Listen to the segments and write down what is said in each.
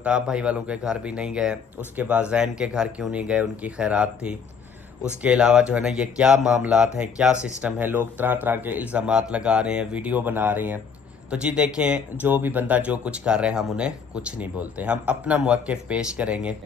ताब भाई वालों के घर भी नहीं गए, उसके बाद जैन के घर क्यों नहीं गए, उनकी खैरात थी। उसके अलावा जो है ना ये क्या मामलात हैं, क्या सिस्टम है, लोग तरह तरह के इल्ज़ामात लगा रहे हैं, वीडियो बना रहे हैं। तो जी देखें, जो भी बंदा जो कुछ कर रहे हैं हम उन्हें कुछ नहीं बोलते, हम अपना मौक़िफ़ पेश करेंगे।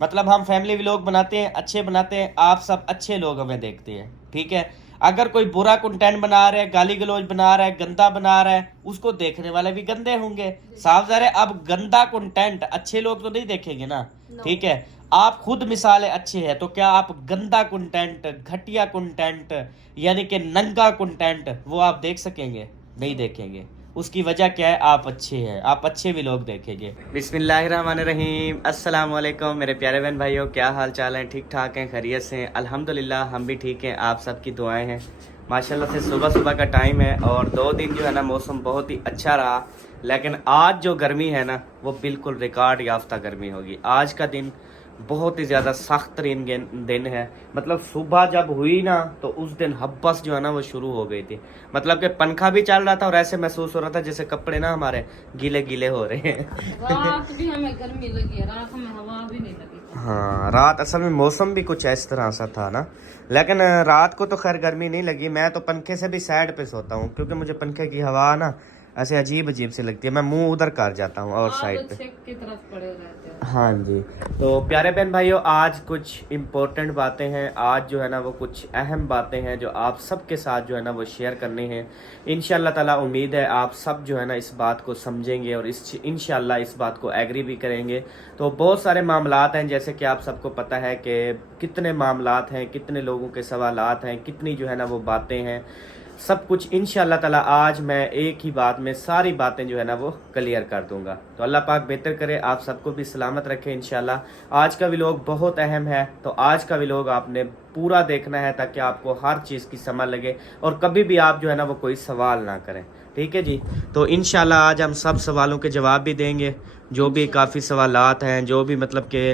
मतलब हम फैमिली व्लॉग बनाते हैं, अच्छे बनाते हैं, आप सब अच्छे लोग हमें देखते हैं, ठीक है। अगर कोई बुरा कंटेंट बना रहा है, गाली गलौज बना रहा है, गंदा बना रहा है, उसको देखने वाले भी गंदे होंगे, साफ ज़ाहिर है। अब गंदा कंटेंट अच्छे लोग तो नहीं देखेंगे ना, ठीक है। आप खुद मिसालें अच्छे हैं, तो क्या आप गंदा कंटेंट, घटिया कंटेंट, यानी कि नंगा कंटेंट वो आप देख सकेंगे? नहीं देखेंगे। उसकी वजह क्या है? आप अच्छे हैं, आप अच्छे भी लोग देखेंगे। बिस्मिल्लाहिर्रहमानिर्रहीम, अस्सलाम वालेकुम मेरे प्यारे बहन भाइयों, क्या हाल चाल हैं? ठीक ठाक हैं, खैरियत से हैं? अल्हम्दुलिल्लाह हम भी ठीक हैं, आप सबकी दुआएं हैं। माशाल्लाह से सुबह सुबह का टाइम है और 2 दिन जो है ना मौसम बहुत ही अच्छा रहा, लेकिन आज जो गर्मी है ना वो बिल्कुल रिकॉर्ड याफ्ता गर्मी होगी। आज का दिन बहुत ही ज़्यादा सख्त तरीन दिन है। मतलब सुबह जब हुई ना तो उस दिन हब्बस जो है ना वो शुरू हो गई थी। मतलब कि पंखा भी चल रहा था और ऐसे महसूस हो रहा था जैसे कपड़े ना हमारे गीले गीले हो रहे हैं। रात भी हमें गर्मी लगी है, रात में हवा भी नहीं लगी। हाँ, रात असल में मौसम भी कुछ इस तरह सा था ना, लेकिन रात को तो खैर गर्मी नहीं लगी। मैं तो पंखे से भी साइड पे सोता हूँ क्योंकि मुझे पंखे की हवा ना ऐसे अजीब अजीब सी लगती है, मैं मुंह उधर कर जाता हूँ और साइड पे। की तरफ पड़े रहते हैं। हाँ जी। तो प्यारे बहन भाइयों, आज कुछ इम्पोर्टेंट बातें हैं, आज जो है ना वो कुछ अहम बातें हैं जो आप सबके साथ जो है ना वो शेयर करनी है। इंशाल्लाह ताला उम्मीद है आप सब जो है ना इस बात को समझेंगे और इंशाल्लाह इस बात को एग्री भी करेंगे। तो बहुत सारे मामलात हैं, जैसे कि आप सबको पता है कि कितने मामलात हैं, कितने लोगों के सवालात हैं, कितनी जो है ना वो बातें हैं, सब कुछ इंशाल्लाह ताला आज मैं एक ही बात में सारी बातें जो है ना वो क्लियर कर दूंगा। तो अल्लाह पाक बेहतर करे, आप सबको भी सलामत रखे इंशाल्लाह। आज का व्लॉग बहुत अहम है, तो आज का व्लॉग आपने पूरा देखना है ताकि आपको हर चीज़ की समझ लगे और कभी भी आप जो है ना वो कोई सवाल ना करें, ठीक है जी। तो इंशाल्लाह आज हम सब सवालों के जवाब भी देंगे, जो भी काफ़ी सवालात हैं, जो भी मतलब कि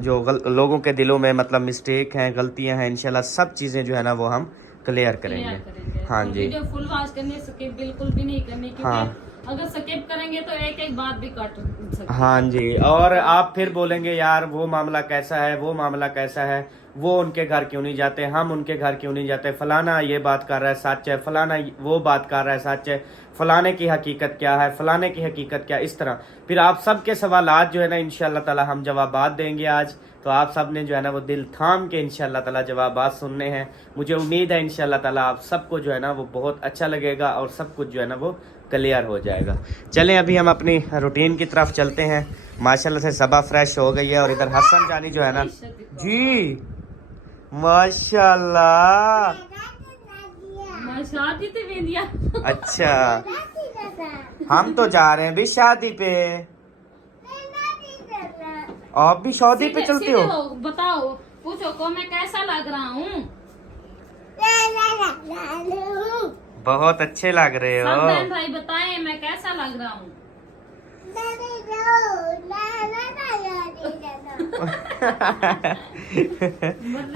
जो लोगों के दिलों में मतलब मिस्टेक हैं, गलतियां हैं, इंशाल्लाह सब चीज़ें जो है ना वो हम क्लियर करेंगे। हाँ जी। वीडियो फुल वॉच करनी, स्किप बिल्कुल भी नहीं करनी, क्योंकि हाँ अगर स्किप करेंगे तो एक एक बात भी कट सकती है। हाँ जी, और आप फिर बोलेंगे यार वो मामला कैसा है, वो मामला कैसा है, वो उनके घर क्यों नहीं जाते, हम उनके घर क्यों नहीं जाते, फलाना ये बात कर रहा है सच है, फलाना वो बात कर रहा है सच है, फलाने की हकीकत क्या है, फलाने की हकीकत क्या, इस तरह फिर आप सबके सवालात जो है ना इंशाल्लाह ताला हम जवाबात देंगे आज। तो आप सब ने जो है ना वो दिल थाम के इंशाल्लाह ताला जवाबात सुनने हैं। मुझे उम्मीद है इंशाल्लाह ताला आप सबको जो है ना वो बहुत अच्छा लगेगा और सब कुछ जो है ना वो क्लियर हो जाएगा। चलें अभी हम अपनी रूटीन की तरफ चलते हैं। माशाल्लाह से सबा फ्रेश हो गई है और इधर हसन जानी जो है ना जी माशाल्लाह। शादी तो वेंदिया। अच्छा, हम तो जा रहे हैं भी शादी पे। आप भी शादी पे चलते हो? बताओ, पूछो को मैं कैसा लग रहा हूँ? बहुत अच्छे लग रहे हो। सब बहन भाई बताएं मैं कैसा लग रहा हूँ?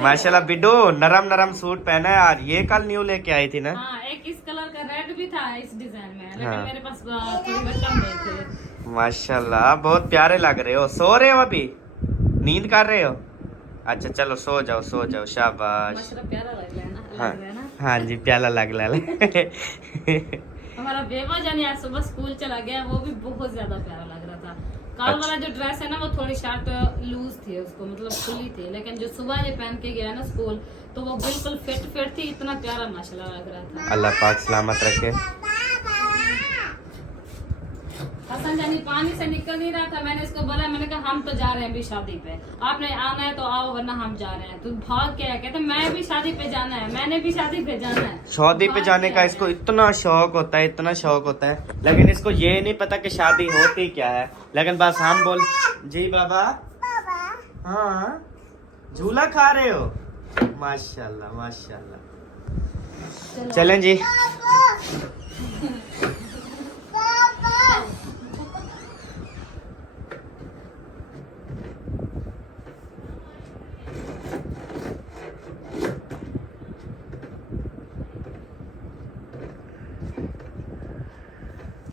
माशाल्लाह बिड्डू, नरम नरम सूट पहना है आज, ये कल न्यू लेके आई थी ना? हाँ, एक इस कलर का रेड भी था इस डिजाइन में, लेकिन हाँ। मेरे पास थोड़ी कम नहीं थे। माशाल्लाह बहुत प्यारे लग रहे हो। सो रहे हो अभी? नींद कर रहे हो? अच्छा चलो सो जाओ सो जाओ, शाबाश। माशाल्लाह प्यारा लग रहा है ना, हाँ लग रहा है ना? हाँ जी, प्याला लग रहा है। हमारा बेबा जान यार सुबह स्कूल चला गया, वो भी बहुत ज्यादा प्यारा लग रहा था। कल वाला जो ड्रेस है ना वो थोड़ी शर्ट लूज थी, उसको मतलब खुली थी, लेकिन जो सुबह ये पहन के गया ना स्कूल तो वो बिल्कुल फिट फिट थी, इतना प्यारा माशाल्लाह लग रहा था। अल्लाह पाक सलामत रखे। हसन जानी पानी से निकल नहीं रहा था, मैंने इसको बोला, मैंने कहा हम तो जा रहे हैं अभी शादी पे, आपने आना है तो आओ वरना हम जा रहे हैं। तो भाग के आया, कहते मैं भी शादी पे जाना है, मैंने भी शादी पे जाना है। शादी पे जाने का इसको इतना शौक होता है, इतना शौक होता है, लेकिन इसको ये नहीं पता कि शादी होती क्या है। लेकिन बस हम बोल जी बाबा। हाँ, झूला खा रहे हो? माशाल्लाह माशाल्लाह। चलें जी।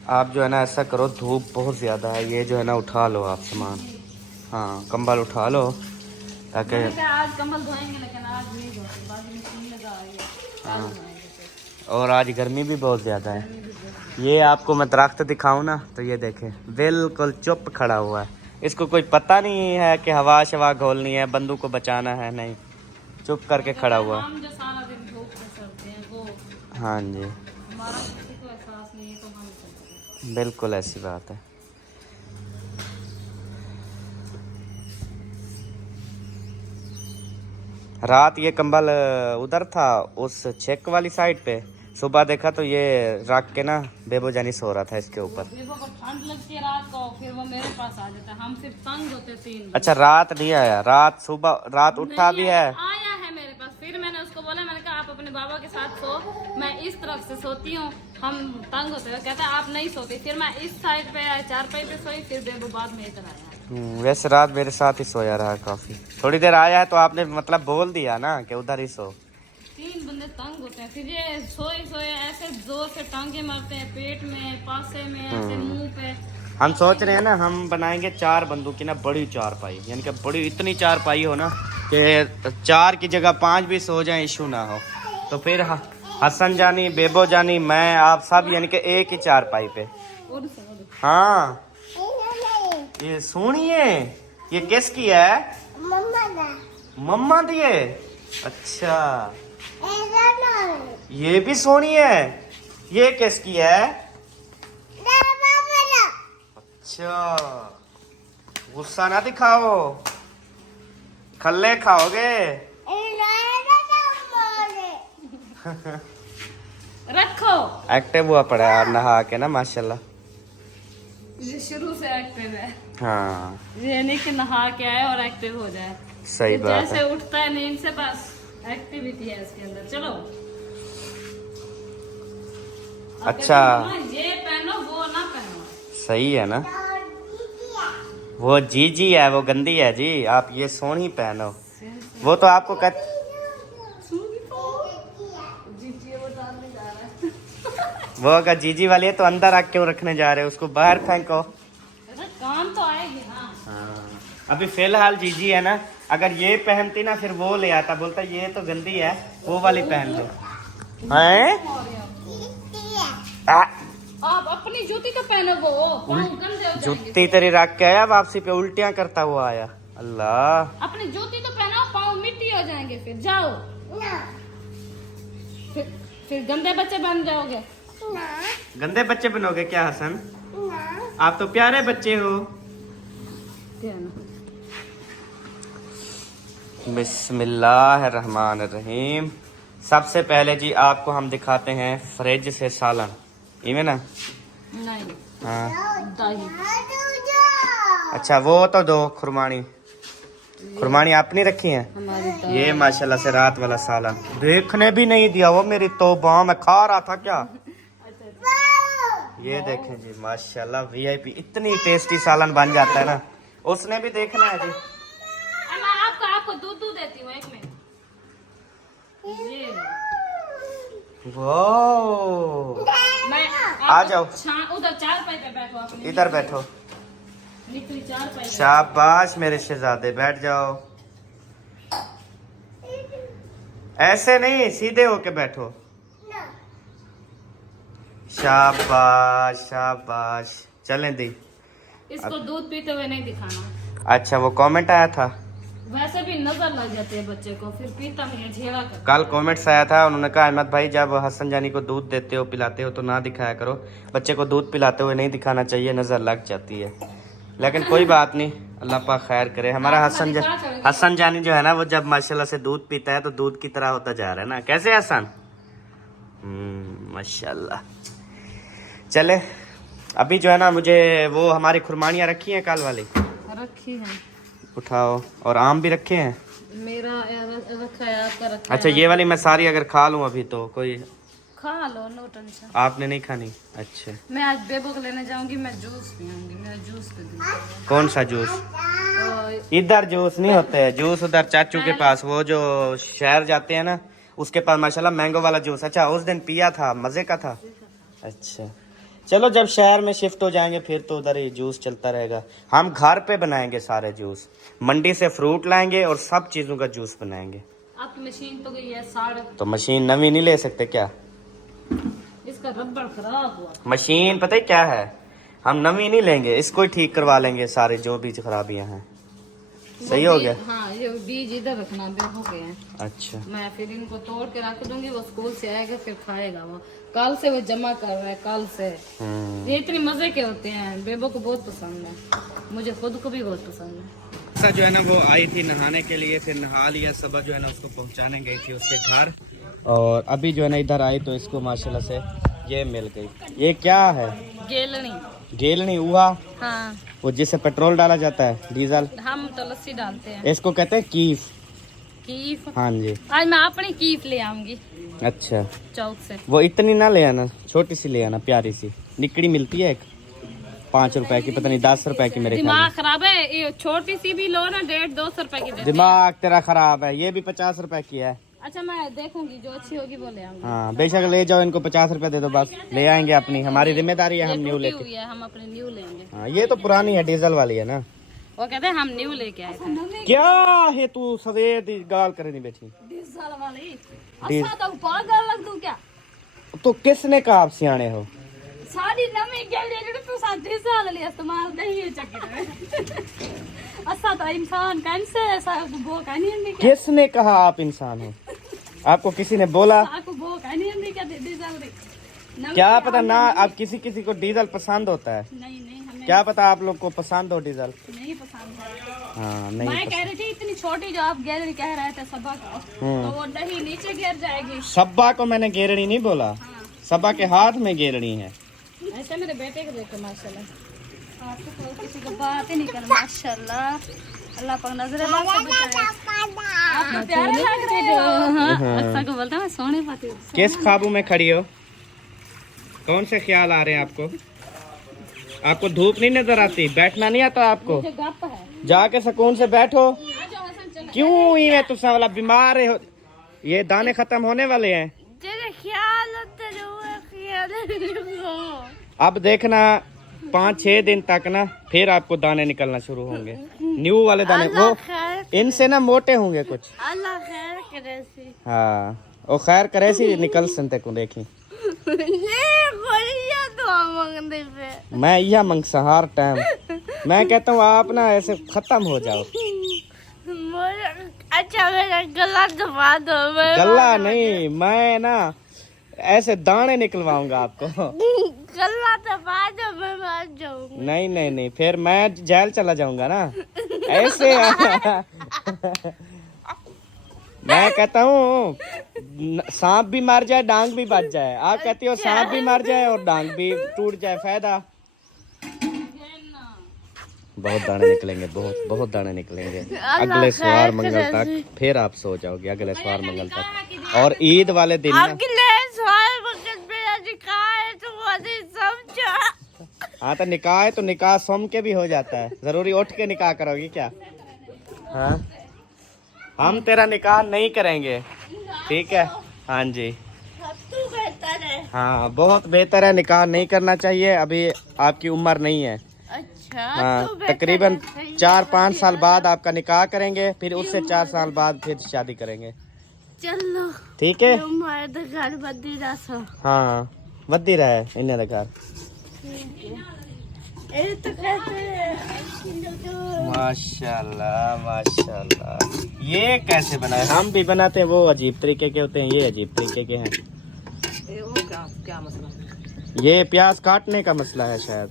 आप जो है ना ऐसा करो, धूप बहुत ज़्यादा है, ये जो है ना उठा लो आप सामान। हाँ कंबल उठा लो ताकि मैंने कहा आज कंबल धोएंगे लेकिन आज नहीं धोते, बाद में मशीन लगा आई है, कल धोएंगे फिर। और आज गर्मी भी बहुत ज़्यादा है। ये आपको मैं दरख्त दिखाऊं ना तो ये देखें बिल्कुल चुप खड़ा हुआ है, इसको कोई पता नहीं है कि हवा शवा घोलनी है, बंदू को बचाना है, नहीं चुप करके खड़ा हुआ। हम जो सारा दिन धूप में चलते हैं वो हाँ जी हमारा किसी को एहसास नहीं है तो हम चलते हैं। बिल्कुल ऐसी बात है। रात ये कंबल उधर था उस छेक वाली साइड पे, सुबह देखा तो ये रख के ना बेबो जानी सो रहा था इसके ऊपर। बेबो को ठंड लगती है रात को, फिर वो मेरे पास आ जाता है, हम फिर तंग होते 3 बजे। अच्छा रात नहीं आया, रात सुबह रात उठा भी है। आया है मेरे पास, फिर मैंने उसको बोला, मैंने कहा आप अपने बाबा के साथ सो, मैं इस तरफ से सोती हूँ, हम तंग होते हैं। कहता है आप नहीं सोती, फिर मैं इस साइड पे चारपाई पे सोई, फिर बेबो बाद में इधर आया। वैसे रात मेरे साथ ही सोया रहा काफी, थोड़ी देर आया है तो आपने मतलब बोल दिया ना कि उधर ही सो। 3 बंदे तंग होते हैं, फिर ये सोए सोए ऐसे जोर से टांगे मारते हैं पेट में, पासे में, ऐसे मुंह पे। हम सोच रहे हैं ना हम बनाएंगे 4 बंदों की ना बड़ी चारपाई, यानी कि बड़ी इतनी चारपाई हो ना कि 4 की जगह 5 भी सो जाए इशू ना हो, तो फिर हसन जानी, बेबो जानी, मैं, आप सब यानी कि एक ही चारपाई पे। हाँ ये सुनिए, ये किसकी है? मम्मा दी है। अच्छा ये भी सोनी है, ये किसकी है? अच्छा गुस्सा ना दिखाओ, खल्ले खाओगे। रखो। एक्टिव हुआ पड़ा है नहा के ना माशाल्लाह। ये शुरू से एक्टिव है। हाँ ये नहीं कि नहा के आए और एक्टिव हो जाए। सही बात जैसे है। उठता है नींद से बस एक्टिविटी है इसके अंदर। चलो अच्छा ये पहनो वो ना पहनो। सही है ना, वो जीजी है वो गंदी है जी, आप ये सोनी पहनो। वो तो आपको वो अगर जीजी वाली है तो अंदर आग क्यों रखने जा रहे हो, उसको बाहर फेंको। काम तो आएगी ना। हाँ अभी फिलहाल जीजी है ना, अगर ये पहनती ना फिर वो ले आता, बोलता ये तो गंदी है वो वाली पहन लो। हैं? आप अपनी जूती तो पहनो, वो पाँव गंदे हो जाएंगे। जूती तेरी रख के आया वापसी पे उल्टियां करता हुआ आया। अल्लाह अपनी जूती तो पहनो, पाँव मिट्टी हो जाएंगे फिर जाओ। फिर गंदे बच्चे बन जाओगे। गंदे बच्चे बनोगे क्या हसन? आप तो प्यारे बच्चे हो। बिस्मिल्लाहिर्रहमानिर्रहीम। सबसे पहले जी आपको हम दिखाते हैं फ्रिज से सालन, इवे ना? नहीं हाँ दही। अच्छा वो तो दो खुरमानी, खुरमानी आपने रखी है। हमारी दही। ये माशाल्लाह से रात वाला सालन देखने भी नहीं दिया वो मेरी तौबा, मैं खा रहा था क्या। ये देखें जी माशाल्लाह वीआईपी, इतनी टेस्टी सालन बन जाता है ना, उसने भी देखना है जी। मैं आपको दूध देती हूँ 1 मिनट। ये वो मैं आ जाओ उधर चारपाई पे बैठो, अपनी इधर बैठो। निकली चारपाई पे। शाबाश मेरे शहजादे बैठ जाओ, ऐसे नहीं सीधे होके बैठो। शाबाश शाबाश, चलें दी। इसको दूध पीते हुए नहीं दिखाना। अच्छा वो कमेंट आया था, वैसे भी नजर लग जाती है बच्चे को, फिर पीता नहीं है, झेड़ा कर। कल कमेंट्स आया था, उन्होंने कहा अहमद भाई जब हसन जानी को दूध देते हो पिलाते हो तो ना दिखाया करो, बच्चे को दूध पिलाते हुए नहीं दिखाना चाहिए, नजर लग जाती है। लेकिन कोई बात नहीं, अल्लाह पाक खैर करे। हमारा हसन जानी जो है ना वो जब माशाल्लाह से दूध पीता है तो दूध की तरह होता जा रहा है ना। कैसे हसन? माशाल्लाह। चले अभी जो है ना मुझे वो हमारी खुरमानियाँ रखी हैं कल वाली, रखी है, उठाओ, और आम भी रखे हैं। मेरा रखा है, आपका रखा अच्छा है। ये वाली मैं सारी अगर खा लूँ अभी तो कोई, खा लो नो टेंशन। आपने नहीं खानी? अच्छा मैं आज बेबो को लेने जाऊंगी, मैं जूस पीऊंगी, मैं जूस पे दूंगी। कौन सा जूस? इधर जूस नहीं होते हैं, जूस उधर चाचू के पास, वो जो शहर जाते हैं ना उसके पास माशाल्लाह मैंगो वाला जूस। अच्छा उस दिन पिया था, मजे का था। अच्छा चलो जब शहर में शिफ्ट हो जाएंगे फिर तो उधर ही जूस चलता रहेगा। हम घर पे बनाएंगे सारे जूस, मंडी से फ्रूट लाएंगे और सब चीज़ों का जूस बनाएंगे। आपकी मशीन तो गई है 60। तो मशीन नवी नहीं ले सकते क्या? इसका रबड़ खराब हुआ। मशीन पता है क्या है, हम नवी नहीं लेंगे, इसको ही ठीक करवा लेंगे सारे जो भी खराबियां हैं। सही हो गया। हाँ, ये बीज इधर रखना हो गए हैं। अच्छा, मैं फिर इनको तोड़ के रख दूंगी, वो स्कूल से आएगा फिर खाएगा। वो कल से वो जमा कर रहा है, कल से। ये इतने मजे के होते हैं, बेबो को बहुत पसंद है, मुझे खुद को भी बहुत पसंद है। ऐसा जो है ना वो आई थी नहाने के लिए, फिर नहा लिया, सुबह जो है ना उसको पहुंचाने गई थी उसके घर, और अभी जो है ना इधर आई तो इसको माशाल्लाह से ये मिल गई। ये क्या है? गेलनी। गेलनी हुआ? हाँ, वो जिससे पेट्रोल डाला जाता है, डीजल। हम तो लस्सी डालते हैं। इसको कहते हैं कीफ। कीफ? हाँ जी। आज मैं अपनी कीफ ले आऊंगी अच्छा, चौक से। वो इतनी ना ले आना, छोटी सी ले आना, प्यारी सी निकड़ी मिलती है एक 5 रुपए की, पता नहीं 10 रुपए की मेरे ख्याल दिमाग खराब है, ये छोटी सी भी लो ना 150-200 रुपए की देते हैं। दिमाग तेरा खराब है, ये भी 50 रुपए की है। अच्छा, मैं देखूंगी जो अच्छी होगी वो ले आऊंगी। हाँ बेशक ले जाओ, इनको 50 रुपए दे दो बस, ले आएंगे अपनी, हमारी जिम्मेदारी है, हम न्यू टूटी लेके। हुई है, हम अपने न्यू लेंगे। हाँ ये तो पुरानी है, डीजल वाली है ना। वो कहते हैं हम न्यू लेके आए थे। क्या है तू सवेर गाल करे नहीं बैठी? डीजल वाली। डीजल। अच्छा, तो पागल लग दूं क्या? तो किसने कहा आप सियाने हो? सारी नवी गली जेडी तू सा डीजल वाली इस्तेमाल नहीं है चक्कर। अच्छा, तो इंसान कैसे ऐसा वो कहनी है क्या? किसने कहा आप इंसान हो? आपको किसी ने बोला? आपको वो कहनी है क्या डीजल वाली? क्या पता ना, अब किसी किसी को डीजल पसंद होता है। नहीं नहीं, हमें क्या पता आप लोग को पसंद हो डीजल। नहीं पसंद है। हाँ नहीं मैं पसंद। कह रही थी इतनी छोटी जो आप गैलरी कह रहे थे सबा को, तो वो नहीं नीचे गिर जाएगी। सब्बा को मैंने गेरड़ी नहीं बोला, हाँ। सब्बा के हाथ में गेरड़ी है। ऐसे मेरे बेटे को देखो माशाल्लाह, आपको तो किसी को बात ही नहीं कर, माशाल्लाह। अल्लाह पाक नजरे बात से बचाए। आप प्यारे लग रहे हो। हाँ, अच्छा को बोलता मैं सोने पाती हूँ। किस ख्वाबों में खड़ी हो? कौन से ख्याल आ रहे हैं आपको? आपको धूप नहीं नजर आती? बैठना नहीं आता आपको? मुझे गप है। जाके सुकून से बैठो। आ जाओ हसन, चलो। क्यों ही है तुसा वाला बीमार है? ये दाने खत्म होने वाले हैं। तेरे ख्याल होते जो ख्याल। अब देखना 5-6 दिन तक ना फिर आपको दाने निकलना शुरू होंगे, न्यू वाले दाने। वो इनसे ना मोटे होंगे कुछ। अल्लाह खैर करे सी। हाँ वो खैर करे सी निकल संते को देखी। मैं यह मंगसा हर टाइम, मैं कहता हूँ आप ना ऐसे खत्म हो जाओ। अच्छा, मेरा गला दबा दो। गला नहीं, मैं ना ऐसे दाने निकलवाऊंगा आपको। गला दबा दो, मैं मर जाऊंगा। नहीं नहीं नहीं, फिर मैं जेल चला जाऊंगा ना ऐसे। मैं कहता हूँ सांप भी मर जाए डांग भी बच जाए, आप कहती हो सांप भी मर जाए और डांग भी टूट जाए, फायदा। बहुत दाने निकलेंगे, बहुत बहुत दाने निकलेंगे अगले सोमवार मंगल तक, फिर आप सो जाओगे अगले सोमवार मंगल तक। और ईद वाले दिन ना, हाँ तो निकाह है तो निकाह सोम के भी हो जाता है, जरूरी उठ के निकाह करोगी क्या? हाँ हम तेरा निकाह नहीं करेंगे, ठीक है? हाँ जी, हाँ बहुत बेहतर है, निकाह नहीं करना चाहिए, अभी आपकी उम्र नहीं है। अच्छा, हाँ तकरीबन 4-5 साल बाद आपका निकाह करेंगे, फिर उससे 4 साल बाद फिर शादी करेंगे। चलो ठीक है? घर बदी रहा। हाँ वधी रहा है इन्हें घर। माशाल्लाह माशाल्लाह, ये कैसे बनाए? हम भी बनाते हैं, वो अजीब तरीके के होते हैं, ये अजीब तरीके के हैं। क्या मसला? ये प्याज काटने का मसला है शायद।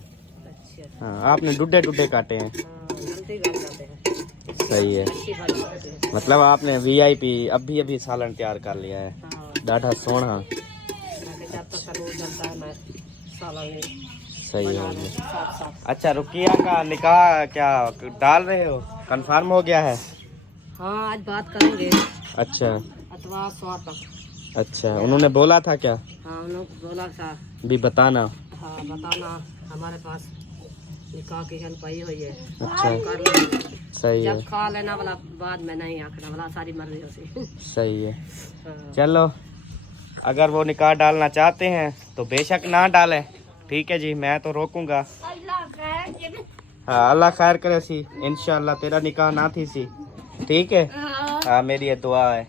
हाँ आपने डुड्डे डुड्डे काटे हैं। सही है, मतलब आपने VIP अभी अभी सालन तैयार कर लिया है, डाढ़ा सोना। सही हो गया। अच्छा रुकिया का निकाह क्या डाल रहे हो? कंफर्म हो गया है? हाँ आज बात करेंगे। अच्छा अथवा तक। अच्छा, उन्होंने बोला था क्या? हाँ उन्होंने बोला था भी बताना। हाँ बताना, हमारे पास निकाह की गल पाई हुई है। अच्छा कर लेना, सही है, जब खा लेना वाला बाद में नहीं आखना वाला, सारी मर्जी होती। सही है। हाँ। चलो अगर वो निकाह डालना चाहते हैं तो बेशक ना डालें, ठीक है जी, मैं तो रोकूंगा। हाँ अल्लाह खैर करे सी, इंशाल्लाह तेरा निकाह ना थी सी, ठीक है। हाँ मेरी ये दुआ है।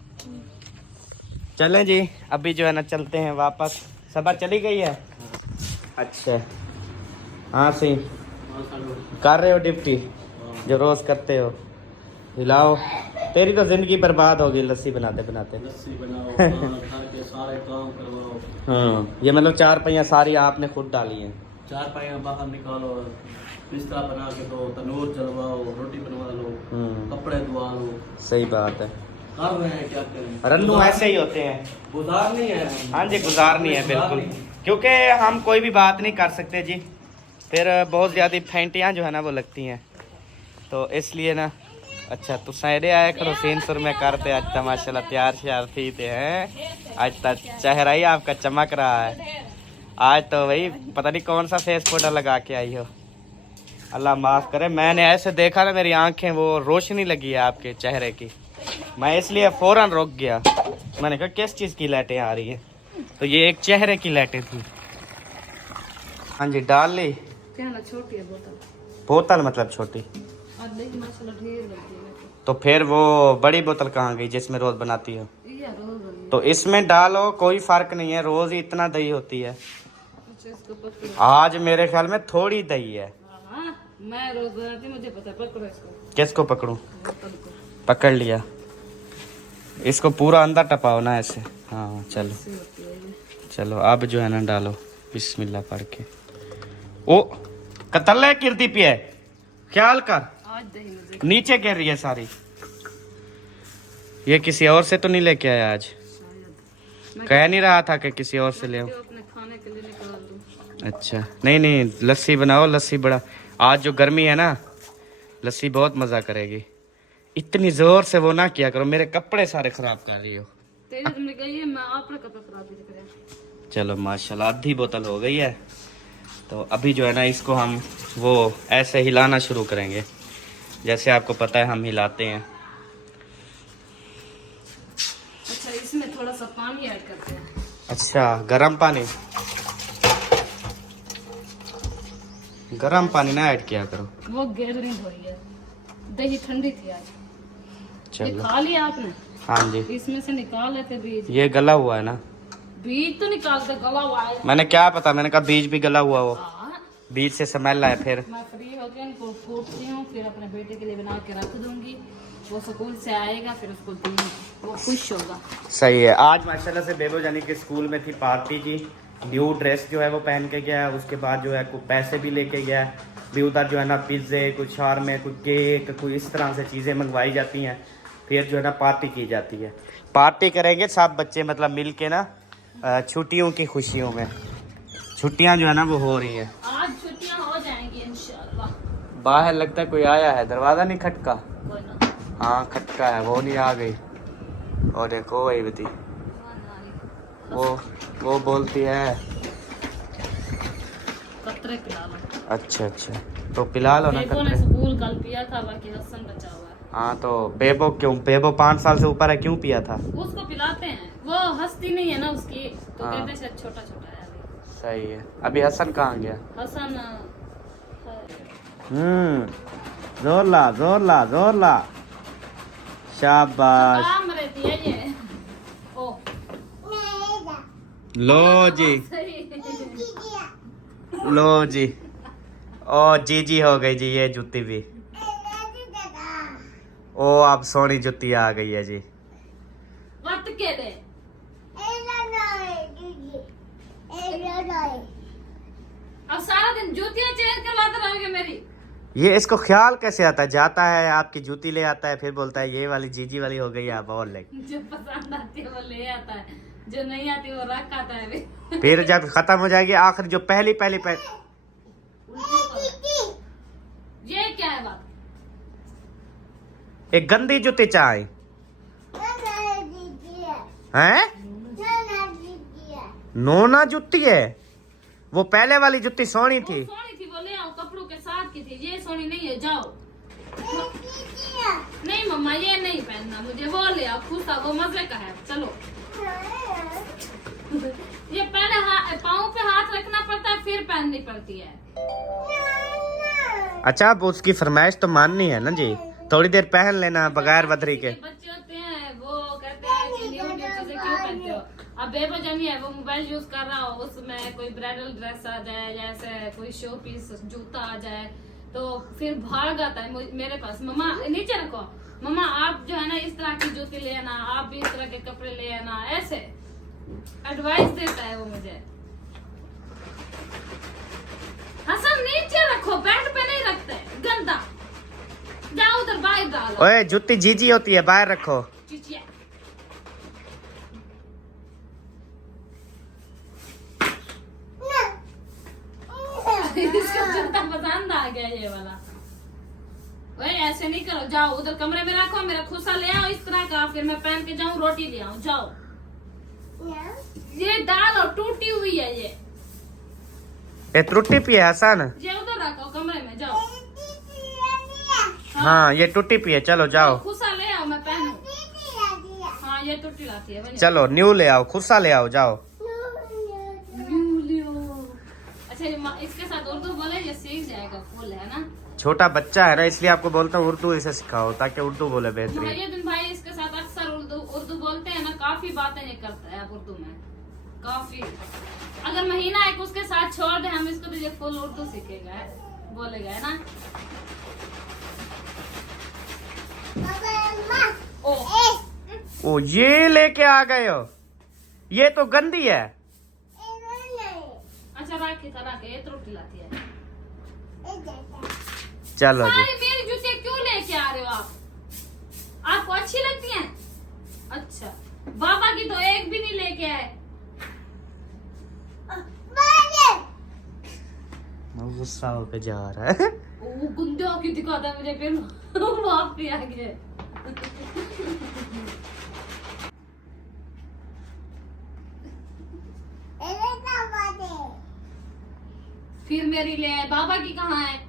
चलें जी, अभी जो है ना चलते हैं वापस। सबा चली गई है? अच्छा हाँ सही कर रहे हो ड्यूटी जो रोज करते हो। हिलाओ, तेरी तो जिंदगी बर्बाद होगी लस्सी बनाते बनाते। लस्सी बनाओ, घर के सारे काम करवाओ। हाँ ये मतलब 4 पहिया सारी आपने खुद डाली हैं। 4 पहिया बाहर निकालो, बिस्तर बना के दो, तनूर जलवाओ, रोटी बनवा लो, कपड़े धुआ लो। सही बात है, कर रहे हैं, क्या करें। रन्नू ऐसे ही होते हैं, गुजार नहीं है। हाँ जी गुजारनी है बिल्कुल, क्योंकि हम कोई भी बात नहीं कर सकते जी, फिर बहुत ज़्यादा फैंटियाँ जो है ना वो लगती हैं, तो इसलिए ना। अच्छा तो साइडे आया करो, सीन सुर में करते आज तो माशाल्लाह तैयार श्यार थी थे हैं। आज तक चेहरा ही आपका चमक रहा है। आज तो भाई पता नहीं कौन सा फेस पाउडर लगा के आई हो, अल्लाह माफ़ करे। मैंने ऐसे देखा ना, मेरी आंखें वो रोशनी लगी है आपके चेहरे की, मैं इसलिए फ़ौरन रुक गया। मैंने कहा किस चीज़ की लाइटें आ रही हैं, तो ये एक चेहरे की लाइटें थी। हाँ जी डाल ली। क्या ना छोटी है बोतल, बोतल मतलब छोटी, और लेकिन माशाल्लाह ढेर लगती है। तो फिर वो बड़ी बोतल कहाँ गई जिसमें रोज़ बनाती हो? ये रोज बनी। तो इसमें डालो, कोई फ़र्क नहीं है, रोज़ ही इतना दही होती है। अच्छा इसको पकड़ो। आज मेरे ख्याल में थोड़ी दही है। हाँ मैं रोज बनाती, मुझे पता है। पकड़ो इसको। किसको पकड़ूं? बोतल को। पकड़ लिया, इसको पूरा अंदर टपाओ ना ऐसे। हाँ चलो ऐसी होती है ये। चलो अब जो है ना डालो बिस्मिल्लाह पढ़ के। ओ कतल गिरती पी है, ख्याल कर, आज दही मुझे नीचे गिर रही है सारी। ये किसी और से तो नहीं लेके आया आज? शायद कह नहीं रहा था कि किसी और से ले आओ। मैं अपने खाने के लिए निकाल दूं। अच्छा नहीं नहीं, लस्सी बनाओ, लस्सी बड़ा, आज जो गर्मी है ना लस्सी बहुत मज़ा करेगी। इतनी ज़ोर से वो ना किया करो, मेरे कपड़े सारे ख़राब कर रही हो। तेरे तुमने कही है, मैं आपने कपड़े खराब नहीं करे। चलो माशाल्लाह आधी बोतल हो गई है, तो अभी जो है ना इसको हम वो ऐसे हिलाना शुरू करेंगे, जैसे आपको पता है हम हिलाते हैं। अच्छा इसमें थोड़ा सा पानी ऐड करते हैं। अच्छा गर्म पानी, गर्म पानी ना ऐड किया करो, वो गैदरिंग हो रही है। दही ठंडी थी आज। ये चलो। खा लिया आपने? हाँ जी इसमें से निकाल लेते बीज। ये गला हुआ है ना? बीज तो निकालते, गला हुआ है। मैंने क्या पता, मैंने कहा बीज भी गला हुआ हो, हाँ, बीज से स्मेल आए। फिर मैं फ्री होकर इनको कूटती हूँ, फिर अपने बेटे के लिए बना के रख दूंगी। वो स्कूल से आएगा फिर उसको दूंगी, वो खुश होगा। सही है। आज माशाल्लाह से बेबो जानी के स्कूल में थी पार्टी जी, न्यू ड्रेस जो है वो पहन के गया, उसके बाद जो है कुछ पैसे भी लेके गया भी। उधर जो है ना पिज़्ज़े, कुछ शारमे, कुछ केक, कोई इस तरह से चीज़ें मंगवाई जाती हैं, फिर जो है ना पार्टी की जाती है। पार्टी करेंगे सब बच्चे मतलब मिल के ना, छुट्टियों की खुशियों में। छुट्टियां जो है ना वो हो रही हैं, आज छुट्टियां हो जाएंगी इंशाल्लाह। बाहर लगता है कोई आया है, दरवाज़ा नहीं खटका? कोई ना। हाँ खटका है, वो नहीं आ गई। और देखो वही बती वो बोलती है कतरे पिला लो। अच्छा अच्छा तो पिला लो ना बेबो ने कतरे। स्कूल कल पिया था, बाकी हसन बचा हुआ है। हाँ तो बेबो क्यों, बेबो 5 साल से ऊपर है, क्यों पिया था? उसको पिलाते हैं, वो हंसती नहीं है ना उसकी, तो हाँ। कहते हैं शायद छोटा छोटा है अभी। सही है। अभी हसन कहाँ गया? हसन जोर ला जोर ला जोर ला, शाबाश। काम रहती है ये। ओ लो जी सही। लो जी, ओ जी जी हो गई जी ये जूती भी। ओ अब सोनी जुत्ती आ गई है जी। वट के दे। अब सारा दिन जूतियां चेंज करवाते रहोगे मेरी। ये इसको ख्याल कैसे आता है, जाता है आपकी जूती ले आता है, फिर बोलता है ये वाली जीजी वाली हो गई, आप और ले। जो पसंद आती है वो ले आता है, जो नहीं आती वो रख आता है भी। फिर जब खत्म हो जाएगी आखिर जो पहली उल्टी कर। ये क्या है बात? एक गंदी जूती चाहे हैं, नोना जुत्ती है, वो पहले वाली जुत्ती सोनी वो थी। सोनी थी, वो ले आओ, कपड़ों के साथ की थी। ये सोनी नहीं है, जाओ। नहीं मम्मा ये नहीं पहनना मुझे, वो ले आओ, खुशा वो मजे का है, चलो। ये पहले पाँव पे हाथ रखना पड़ता है, फिर पहननी पड़ती है। अच्छा, अब उसकी फरमाइश तो माननी है ना जी, थोड़ी देर पहन लेना बगैर बदरी के। बच्चे होते हैं वो कहते हैं कि न्यू न्यू चीजें क्यों पहनते हो। अब बेबो जमी है, वो मोबाइल यूज कर रहा हो, उसमें कोई ब्राइडल ड्रेस आ जाए, जैसे कोई शो पीस जूता आ जाए, तो फिर भाग आता है मेरे पास, मम्मा नीचे रखो, मम्मा आप जो है ना इस तरह की जूती ले आना, आप भी इस तरह के कपड़े ले आना, ऐसे एडवाइस देता है वो मुझे। हसन नीचे रखो, बेड पे नहीं रखते, गंदा, जाओ उधर बाहर डालो। ओए जूती जीजी होती है, बाहर रखो। चिचिया। इसका जूता पसंद आ गया ये वाला। वही ऐसे नहीं करो, जाओ उधर कमरे में रखो, मेरा खुसा ले आओ इस तरह का, फिर मैं पहन के जाऊं, रोटी ले आऊं, जाओ। ये डालो, टूटी हुई है ये टूटी पी है हसन। ये उधर रखो कमरे में, जाओ। हाँ ये टूटी पी है, चलो जाओ। खुसा ले आओ, मैं पहनूं। हाँ ये टूटी लाती है, बनी। चलो न्यू ले आओ, खुस्सा ले आओ, जाओ। अच्छा इसके साथ उर्दू बोले, ये सीख जाएगा, फुल है ना। छोटा बच्चा है ना, इसलिए आपको बोलता हूँ उर्दू इसे सिखाओ ताकि उर्दू बोले बेहतरीन। मुहैय्यदीन भाई इसके साथ अक्सर उर्दू बोलते हैं ना, काफी बातें ये करता है अब उर्दू में, काफी। अगर महीना एक उसके साथ छोड़ दे हम इसको, तो ये फुल उर्दू सीखेगा, बोलेगा, है ना। ओ ये लेके आ गए हो, ये तो गंदी है। अच्छा राखी था, राखी ये रोटी लाती है। चलो जी, सारी मेरी जूतियां क्यों लेके आ रहे हो आप? आपको अच्छी लगती हैं? अच्छा, बाबा की तो एक भी नहीं लेके आए। गुस्सा होकर जा रहा है। वो गुंडे की दिखाता है मुझे, फिर बाप भी आ गए। फिर मेरी ले आए, बाबा की कहाँ है?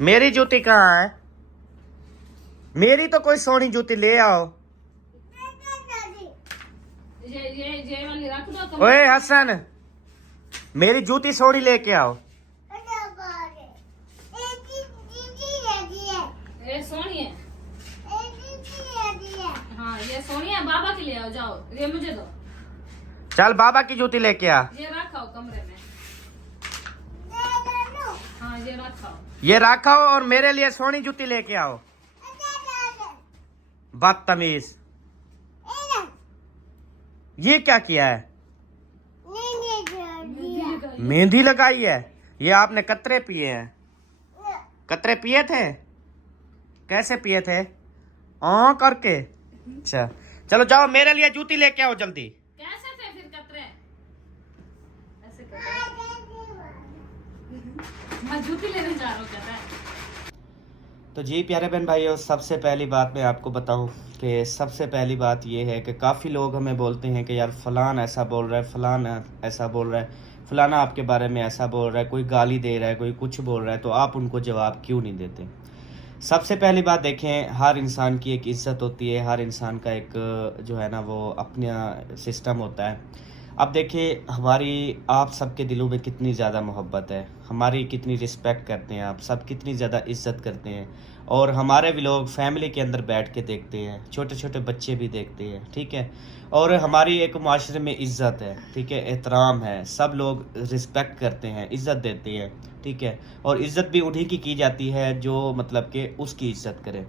मेरी जूती कहाँ है? मेरी तो कोई सोनी जूती ले आओ। ये वाली रख दो। ओए हसन, मेरी जूती सोनी लेके आओ। ये सोनी है। हाँ ये सोनी है, बाबा की ले आओ, जाओ, ये मुझे दो। चल बाबा की जूती लेके आ। ये रखाओ कमरे में। हाँ ये रखाओ। ये रखो और मेरे लिए सोनी जूती लेके आओ। बदतमीज, ये क्या किया है? मेहंदी लगाई है। ये आपने कतरे पिए हैं? कतरे पिए थे? कैसे पिए थे? आ करके। अच्छा चलो जाओ, मेरे लिए जूती लेके आओ जल्दी। कैसे थे फिर कतरे? ऐसे मैं जूती लेने जा रहा हूँ कहता है। तो जी प्यारे बहन भाइयों, सबसे पहली बात मैं आपको बताऊं कि सबसे पहली बात ये है कि काफ़ी लोग हमें बोलते हैं कि यार फ़लान ऐसा बोल रहा है, फ़लान ऐसा बोल रहा है, फ़लाना आपके बारे में ऐसा बोल रहा है, कोई गाली दे रहा है, कोई कुछ बोल रहा है, तो आप उनको जवाब क्यों नहीं देते? सबसे पहली बात देखें, हर इंसान की एक इज़्ज़त होती है, हर इंसान का एक जो है ना वो अपना सिस्टम होता है। अब देखिए हमारी आप सबके दिलों में कितनी ज़्यादा मोहब्बत है, हमारी कितनी रिस्पेक्ट करते हैं, आप सब कितनी ज़्यादा इज़्ज़त करते हैं, और हमारे भी लोग फैमिली के अंदर बैठ के देखते हैं, छोटे छोटे बच्चे भी देखते हैं, ठीक है। और हमारी एक माशरे में इज़्ज़त है, ठीक है, एहतराम है, सब लोग रिस्पेक्ट करते हैं, इज़्ज़त देते हैं, ठीक है। और इज़्ज़त भी उन्हीं की जाती है जो मतलब कि उसकी इज़्ज़त करे।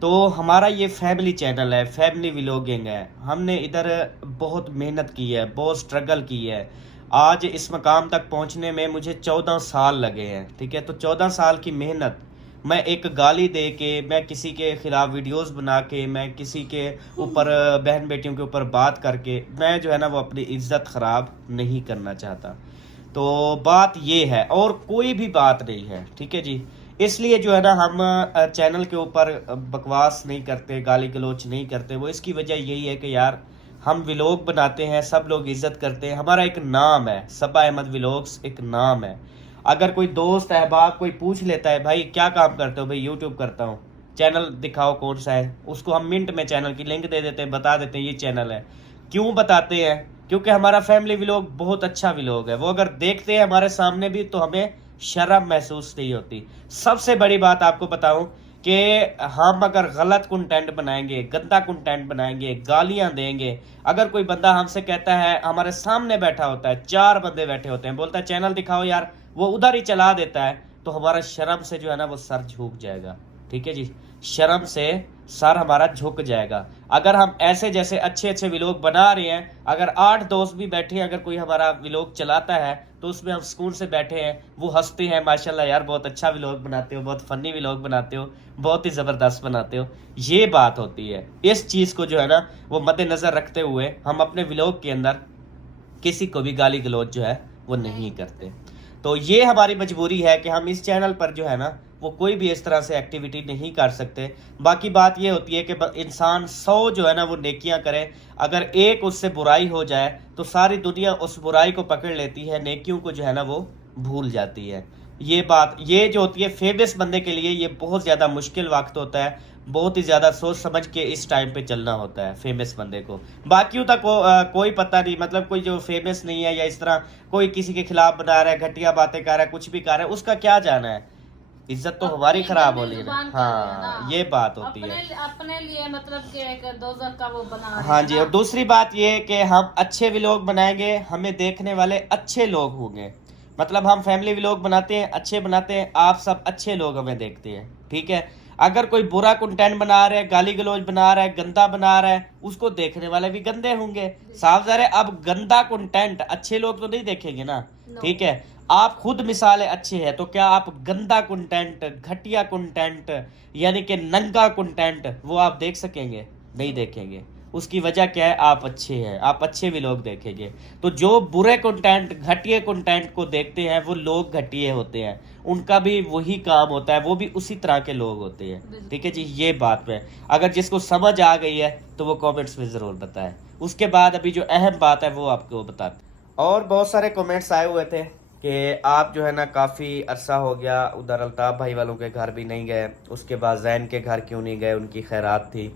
तो हमारा ये फैमिली चैनल है, फैमिली व्लॉगिंग है, हमने इधर बहुत मेहनत की है, बहुत स्ट्रगल की है। आज इस मकाम तक पहुंचने में मुझे 14 साल लगे हैं, ठीक है। तो 14 साल की मेहनत मैं एक गाली दे के, मैं किसी के ख़िलाफ़ वीडियोस बना के, मैं किसी के ऊपर बहन बेटियों के ऊपर बात करके मैं जो है ना वो अपनी इज़्ज़त ख़राब नहीं करना चाहता। तो बात ये है और कोई भी बात नहीं है, ठीक है जी। इसलिए जो है ना हम चैनल के ऊपर बकवास नहीं करते, गाली गलोच नहीं करते। वो इसकी वजह यही है कि यार हम व्लॉग बनाते हैं, सब लोग इज़्ज़त करते हैं, हमारा एक नाम है, सबा अहमद व्लॉग्स एक नाम है। अगर कोई दोस्त अहबाब कोई पूछ लेता है भाई क्या काम करते हो, भाई यूट्यूब करता हूँ, चैनल दिखाओ कौन सा है, उसको हम मिनट में चैनल की लिंक दे देते हैं, बता देते हैं ये चैनल है। क्यों बताते हैं? क्योंकि हमारा फैमिली व्लॉग बहुत अच्छा व्लॉग है, वो अगर देखते हैं हमारे सामने भी तो हमें शर्म महसूस नहीं होती। सबसे बड़ी बात आपको बताऊं कि हम अगर गलत कंटेंट बनाएंगे, गंदा कंटेंट बनाएंगे, गालियां देंगे, अगर कोई बंदा हमसे कहता है, हमारे सामने बैठा होता है, 4 बंदे बैठे होते हैं, बोलता है चैनल दिखाओ यार, वो उधर ही चला देता है, तो हमारा शर्म से जो है ना वो सर झुक जाएगा। ठीक है जी, शर्म से सर हमारा झुक जाएगा। अगर हम ऐसे जैसे अच्छे अच्छे व्लॉग बना रहे हैं, अगर 8 दोस्त भी बैठे हैं, अगर कोई हमारा व्लॉग चलाता है तो उसमें हम सुकून से बैठे हैं, वो हंसते हैं, माशाल्लाह यार बहुत अच्छा व्लॉग बनाते हो, बहुत फनी व्लॉग बनाते हो, बहुत ही ज़बरदस्त बनाते हो, ये बात होती है। इस चीज़ को जो है ना वो मद्देनज़र रखते हुए हम अपने व्लॉग के अंदर किसी को भी गाली गलौज जो है वो नहीं करते। तो ये हमारी मजबूरी है कि हम इस चैनल पर जो है ना वो कोई भी इस तरह से एक्टिविटी नहीं कर सकते। बाकी बात ये होती है कि इंसान 100 जो है ना वो नेकियां करे, अगर एक उससे बुराई हो जाए तो सारी दुनिया उस बुराई को पकड़ लेती है, नेकियों को जो है ना वो भूल जाती है। ये बात ये जो होती है फेमस बंदे के लिए ये बहुत ज़्यादा मुश्किल वक्त होता है, बहुत ही ज़्यादा सोच समझ के इस टाइम पे चलना होता है फेमस बंदे को। बाकियों तक कोई पता नहीं, मतलब कोई जो फेमस नहीं है या इस तरह कोई किसी के खिलाफ बना रहा है, घटिया बातें कर रहा है, कुछ भी कर रहा है, उसका क्या जाना है, इज्जत तो हमारी खराब हो रही है ना। हाँ ये बात होती है, अपने लिए मतलब कि एक दोज़ख का वो बना रहे हैं। हाँ जी। और दूसरी बात ये कि हम अच्छे व्लॉग बनाएंगे, हमें देखने वाले अच्छे लोग होंगे, मतलब हम फैमिली व्लॉग बनाते हैं, अच्छे बनाते हैं, आप सब अच्छे लोग हमें देखते हैं। ठीक है, अगर कोई बुरा कंटेंट बना रहा है, गाली गलौज बना रहा है, गंदा बना रहा है, उसको देखने वाले भी गंदे होंगे, साफ ज़ाहिर है। अब गंदा कंटेंट अच्छे लोग तो नहीं देखेंगे ना। ठीक है, आप खुद मिसालें अच्छे हैं तो क्या आप गंदा कंटेंट, घटिया कंटेंट यानी कि नंगा कंटेंट वो आप देख सकेंगे? नहीं देखेंगे। उसकी वजह क्या है? आप अच्छे हैं, आप अच्छे भी लोग देखेंगे। तो जो बुरे कंटेंट, घटिया कंटेंट को देखते हैं वो लोग घटिया होते हैं, उनका भी वही काम होता है, वो भी उसी तरह के लोग होते हैं। ठीक है जी, ये बात है। अगर जिसको समझ आ गई है तो वो कमेंट्स में ज़रूर बताएं। उसके बाद अभी जो अहम बात है वो आपको बताते। और बहुत सारे कमेंट्स आए हुए थे कि आप जो है ना काफ़ी अरसा हो गया उधर अल्ताफ़ भाई वालों के घर भी नहीं गए, उसके बाद जैन के घर क्यों नहीं गए, उनकी खैरात थी,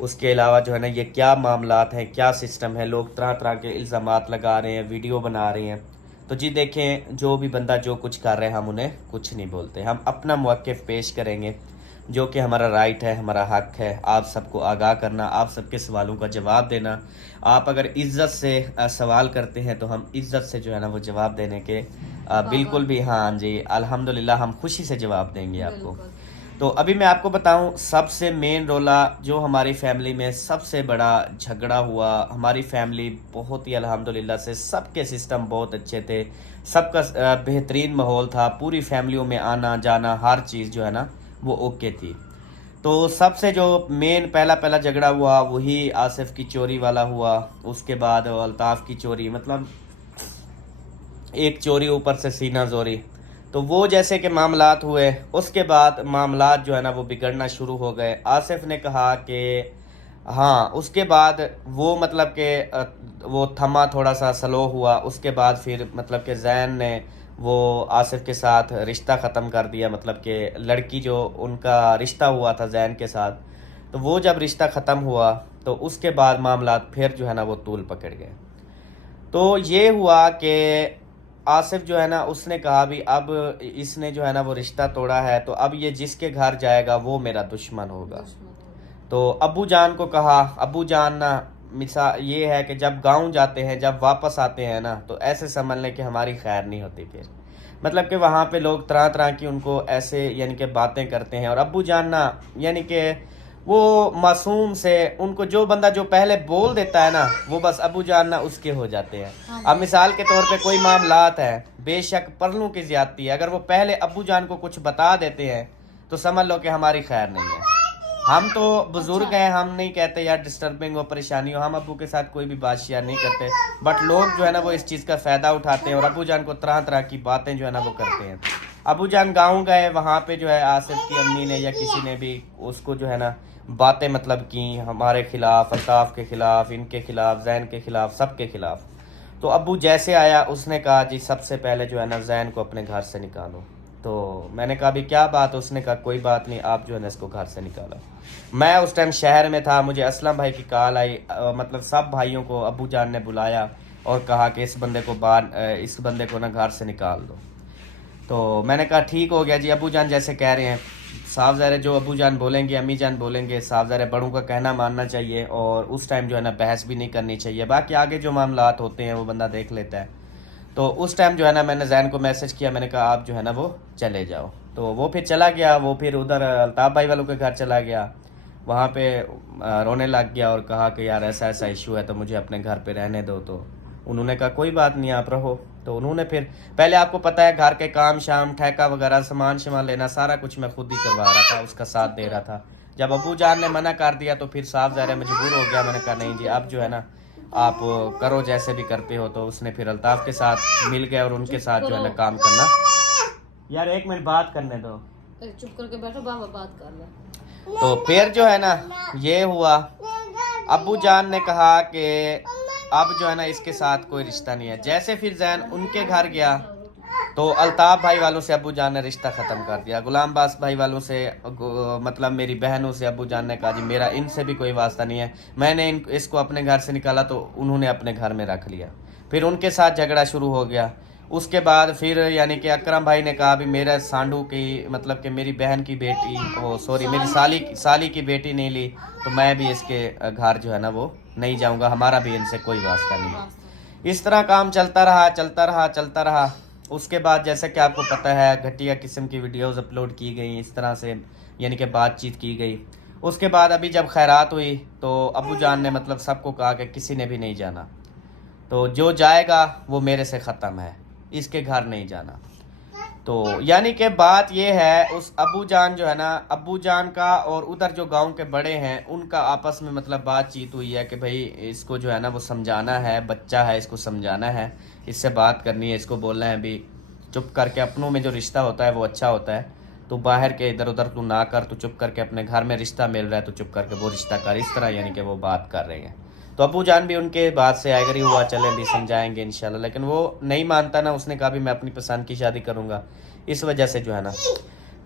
उसके अलावा जो है ना ये क्या मामलात हैं, क्या सिस्टम है, लोग तरह तरह के इल्ज़ामात लगा रहे हैं, वीडियो बना रहे हैं। तो जी देखें, जो भी बंदा जो कुछ कर रहे हैं हम उन्हें कुछ नहीं बोलते, हम अपना मौक़िफ़ पेश करेंगे जो कि हमारा राइट है, हमारा हक है, आप सबको आगाह करना, आप सबके सवालों का जवाब देना। आप अगर इज़्ज़त से सवाल करते हैं तो हम इज़्ज़त से जो है ना वो जवाब देने के बिल्कुल भी, हाँ जी अल्हम्दुलिल्लाह हम खुशी से जवाब देंगे आपको। तो अभी मैं आपको बताऊं, सबसे मेन रोला जो हमारी फैमिली में सबसे बड़ा झगड़ा हुआ, हमारी फैमिली बहुत ही अल्हम्दुलिल्लाह से सबके सिस्टम बहुत अच्छे थे, सबका बेहतरीन माहौल था, पूरी फैमिलियों में आना जाना हर चीज़ जो है ना वो ओके थी। तो सबसे जो मेन पहला झगड़ा हुआ वही आसिफ की चोरी वाला हुआ, उसके बाद अल्ताफ़ की चोरी, मतलब एक चोरी ऊपर से सीना जोरी। तो वो जैसे कि मामलात हुए, उसके बाद मामलात जो है ना वो बिगड़ना शुरू हो गए। आसिफ ने कहा कि हाँ, उसके बाद वो मतलब कि वो थमा, थोड़ा सा स्लो हुआ, उसके बाद फिर मतलब कि जैन ने वो आसिफ के साथ रिश्ता ख़त्म कर दिया, मतलब कि लड़की जो उनका रिश्ता हुआ था जैन के साथ, तो वो जब रिश्ता ख़त्म हुआ तो उसके बाद मामलात फिर जो है ना वो तूल पकड़ गए। तो ये हुआ कि आसिफ जो है ना उसने कहा भी अब इसने जो है ना वो रिश्ता तोड़ा है तो अब ये जिसके घर जाएगा वो मेरा दुश्मन होगा। तो अब्बू जान को कहा, अब्बू जान ना मिसाल ये है कि जब गांव जाते हैं, जब वापस आते हैं ना तो ऐसे समझ लें कि हमारी खैर नहीं होती फिर, मतलब कि वहाँ पे लोग तरह तरह की उनको ऐसे यानी कि बातें करते हैं। और अब्बू जान ना यानी कि वो मासूम से उनको जो बंदा जो पहले बोल देता है ना वो बस अबू जान ना उसके हो जाते हैं। अब मिसाल के तौर पे कोई मामलात है, बेशक परलू की ज्यादती है, अगर वो पहले अबू जान को कुछ बता देते हैं तो समझ लो कि हमारी खैर नहीं है। हम तो बुजुर्ग हैं, हम नहीं कहते यार डिस्टर्बिंग हो, परेशानी हो, हम अबू के साथ कोई भी बात शेयर नहीं करते, बट लोग जो है ना वो इस चीज़ का फ़ायदा उठाते हैं और अबू जान को तरह तरह की बातें जो है ना वो करते हैं। अबू जान गाँव गए, वहाँ पे जो है आसिफ की अम्मी ने या किसी ने भी उसको जो है ना बातें मतलब की हमारे खिलाफ, अल्ताफ़ के खिलाफ, इनके खिलाफ, जैन के खिलाफ, सबके खिलाफ। तो अबू जैसे आया उसने कहा जी सबसे पहले जो है ना जैन को अपने घर से निकालो, तो मैंने कहा अभी क्या बात, उसने कहा कोई बात नहीं, आप जो है ना इसको घर से निकालो। मैं उस टाइम शहर में था, मुझे असलम भाई की कॉल आई, मतलब सब भाइयों को अबू जान ने बुलाया और कहा कि इस बंदे को ना घर से निकाल दो। तो मैंने कहा ठीक हो गया जी, अबू जान जैसे कह रहे हैं, साफ ज़ाहिर है जो अबू जान बोलेंगे, अम्मी जान बोलेंगे, साफ ज़ाहिर है बड़ों का कहना मानना चाहिए और उस टाइम जो है ना बहस भी नहीं करनी चाहिए। बाकी आगे जो मामलात होते हैं वो बंदा देख लेता है। तो उस टाइम जो है ना मैंने जैन को मैसेज किया, मैंने कहा आप जो है ना वो चले जाओ। तो वो फिर चला गया, वो फिर उधर अल्ताफ़ भाई वालों के घर चला गया, वहाँ पे रोने लग गया और कहा कि यार ऐसा ऐसा इशू है तो मुझे अपने घर पे रहने दो। तो उन्होंने कहा कोई बात नहीं आप रहो। तो उन्होंने फिर पहले आपको पता है घर के काम शाम ठेका वगैरह सामान लेना सारा कुछ मैं खुद ही करवा रहा था, उसका साथ दे रहा था। जब अबू जान ने मना कर दिया तो फिर साफ ज़ाहिर मजबूर हो गया। मैंने कहा नहीं जी अब जो है ना आप करो जैसे भी करते हो। तो उसने फिर अल्ताफ़ के साथ मिल गया और उनके साथ जो है ना काम करना। यार एक मिनट बात करने दो, चुप करके बैठो, बाबा बात कर ले। तो फिर जो है ना ये हुआ, अबू जान ने कहा कि अब जो है ना इसके साथ कोई रिश्ता नहीं है। जैसे फिर जैन उनके घर गया तो अल्ताफ़ भाई वालों से अबू जान ने रिश्ता ख़त्म कर दिया। गुलाम बास भाई वालों से मतलब मेरी बहनों से अबू जान ने कहा जी मेरा इनसे भी कोई वास्ता नहीं है। मैंने इसको अपने घर से निकाला तो उन्होंने अपने घर में रख लिया। फिर उनके साथ झगड़ा शुरू हो गया। उसके बाद फिर यानी कि अकरम भाई ने कहा भी मेरा सांडू की मतलब कि मेरी बहन की बेटी मेरी साली की बेटी नहीं ली तो मैं भी इसके घर जो है ना वो नहीं जाऊंगा, हमारा भी इनसे कोई वास्ता नहीं है। इस तरह काम चलता रहा। उसके बाद जैसे कि आपको पता है घटिया किस्म की वीडियोस अपलोड की गई, इस तरह से यानी कि बातचीत की गई। उसके बाद अभी जब खैरात हुई तो अबू जान ने मतलब सबको कहा कि किसी ने भी नहीं जाना, तो जो जाएगा वो मेरे से ख़त्म है, इसके घर नहीं जाना। तो यानी कि बात ये है उस अबू जान जो है ना, अबू जान का और उधर जो गांव के बड़े हैं उनका आपस में मतलब बातचीत हुई है कि भाई इसको जो है ना वो समझाना है, बच्चा है इसको समझाना है, इससे बात करनी है, इसको बोलना है भी चुप करके अपनों में जो रिश्ता होता है वो अच्छा होता है, तो बाहर के इधर उधर तू ना कर, तो चुप करके अपने घर में रिश्ता मिल रहा है तो चुप करके वो रिश्ता कर। इस तरह यानी कि वो बात कर रहे हैं। तो अबू जान भी उनके बात से एग्री हुआ, चले भी समझाएंगे इंशाल्लाह, लेकिन वो नहीं मानता ना, उसने कहा भी मैं अपनी पसंद की शादी करूँगा। इस वजह से जो है ना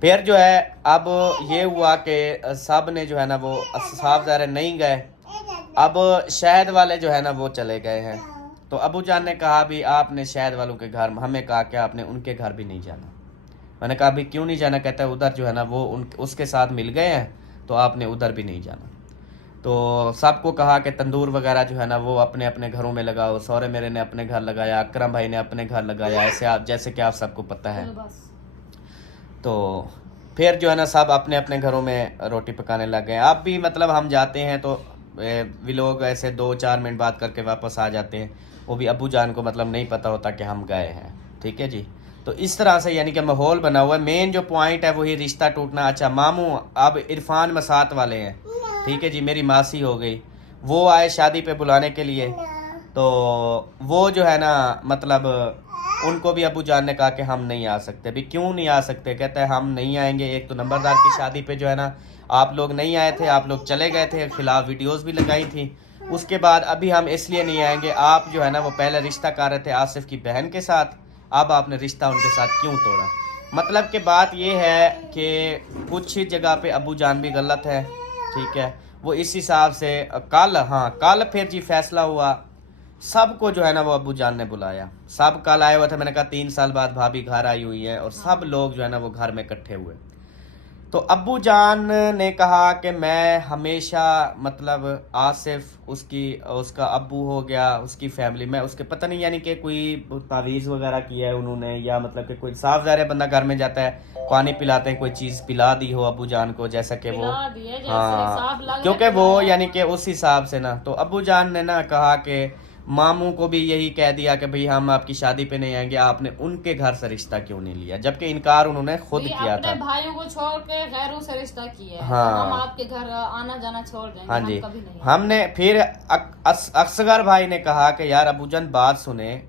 फिर जो है अब ये हुआ कि सब ने जो है ना वो साफ ज़ाहिर नहीं गए, अब शहद वाले जो है ना वो चले गए हैं। तो अबू जान ने कहा भी आपने शहद वालों के घर, हमें कहा कि आपने उनके घर भी नहीं जाना। मैंने कहा भी क्यों नहीं जाना? कहता है उधर जो है ना वो उसके साथ मिल गए हैं तो आपने उधर भी नहीं जाना। तो सबको कहा कि तंदूर वगैरह जो है ना वो अपने अपने घरों में लगाओ। सौरे मेरे ने अपने घर लगाया, अकरम भाई ने अपने घर लगाया, ऐसे आप जैसे कि आप सबको पता है। तो फिर जो है ना सब अपने अपने घरों में रोटी पकाने लग गए। अब भी मतलब हम जाते हैं तो वे लोग ऐसे 2-4 मिनट बात करके वापस आ जाते हैं, वो भी अबू जान को मतलब नहीं पता होता कि हम गए हैं। ठीक है जी। तो इस तरह से यानी कि माहौल बना हुआ है। मेन जो पॉइंट है वही रिश्ता टूटना। अच्छा मामू अब इरफान मसात वाले हैं, ठीक है जी, मेरी मासी हो गई, वो आए शादी पे बुलाने के लिए। तो वो जो है ना मतलब उनको भी अबू जान ने कहा कि हम नहीं आ सकते। भी क्यों नहीं आ सकते? कहते हैं हम नहीं आएंगे, एक तो नंबरदार की शादी पे जो है ना आप लोग नहीं आए थे, आप लोग चले गए थे, खिलाफ वीडियोस भी लगाई थी। उसके बाद अभी हम इसलिए नहीं आएंगे, आप जो है ना वो पहले रिश्ता कर रहे थे आसिफ की बहन के साथ, अब आपने रिश्ता उनके साथ क्यों तोड़ा? मतलब कि बात ये है कि कुछ जगह पे अबू जान भी गलत है, ठीक है। वो इस हिसाब से कल फिर जी फैसला हुआ, सबको जो है ना वो अबू जान ने बुलाया। सब कल आए हुए थे, मैंने कहा 3 साल बाद भाभी घर आई हुई है और सब लोग जो है ना वो घर में इकट्ठे हुए। तो अबू जान ने कहा कि मैं हमेशा मतलब आसिफ उसका अब्बू हो गया, उसकी फैमिली में उसके पता नहीं यानी कि कोई तावीज़ वगैरह किया है उन्होंने, या मतलब कि कोई साफ ज़ाहिर बंदा घर में जाता है पानी पिलाते हैं, कोई चीज़ पिला दी हो अबू जान को, जैसा कि वो हाँ क्योंकि वो यानी कि उस हिसाब से ना। तो अबू जान ने ना कहा कि मामू को भी यही कह दिया कि भाई हम आपकी शादी पे नहीं आएंगे, आपने उनके घर से रिश्ता क्यों नहीं लिया? जबकि इनकार उन्होंने खुद किया था। भाइयों को छोड़ के गैरों से रिश्ता किया है। हाँ हम आपके घर आना जाना छोड़ देंगे। हाँ जी। कभी नहीं। हमने फिर असगर भाई ने कहा कि यार अबूजान बात सुने,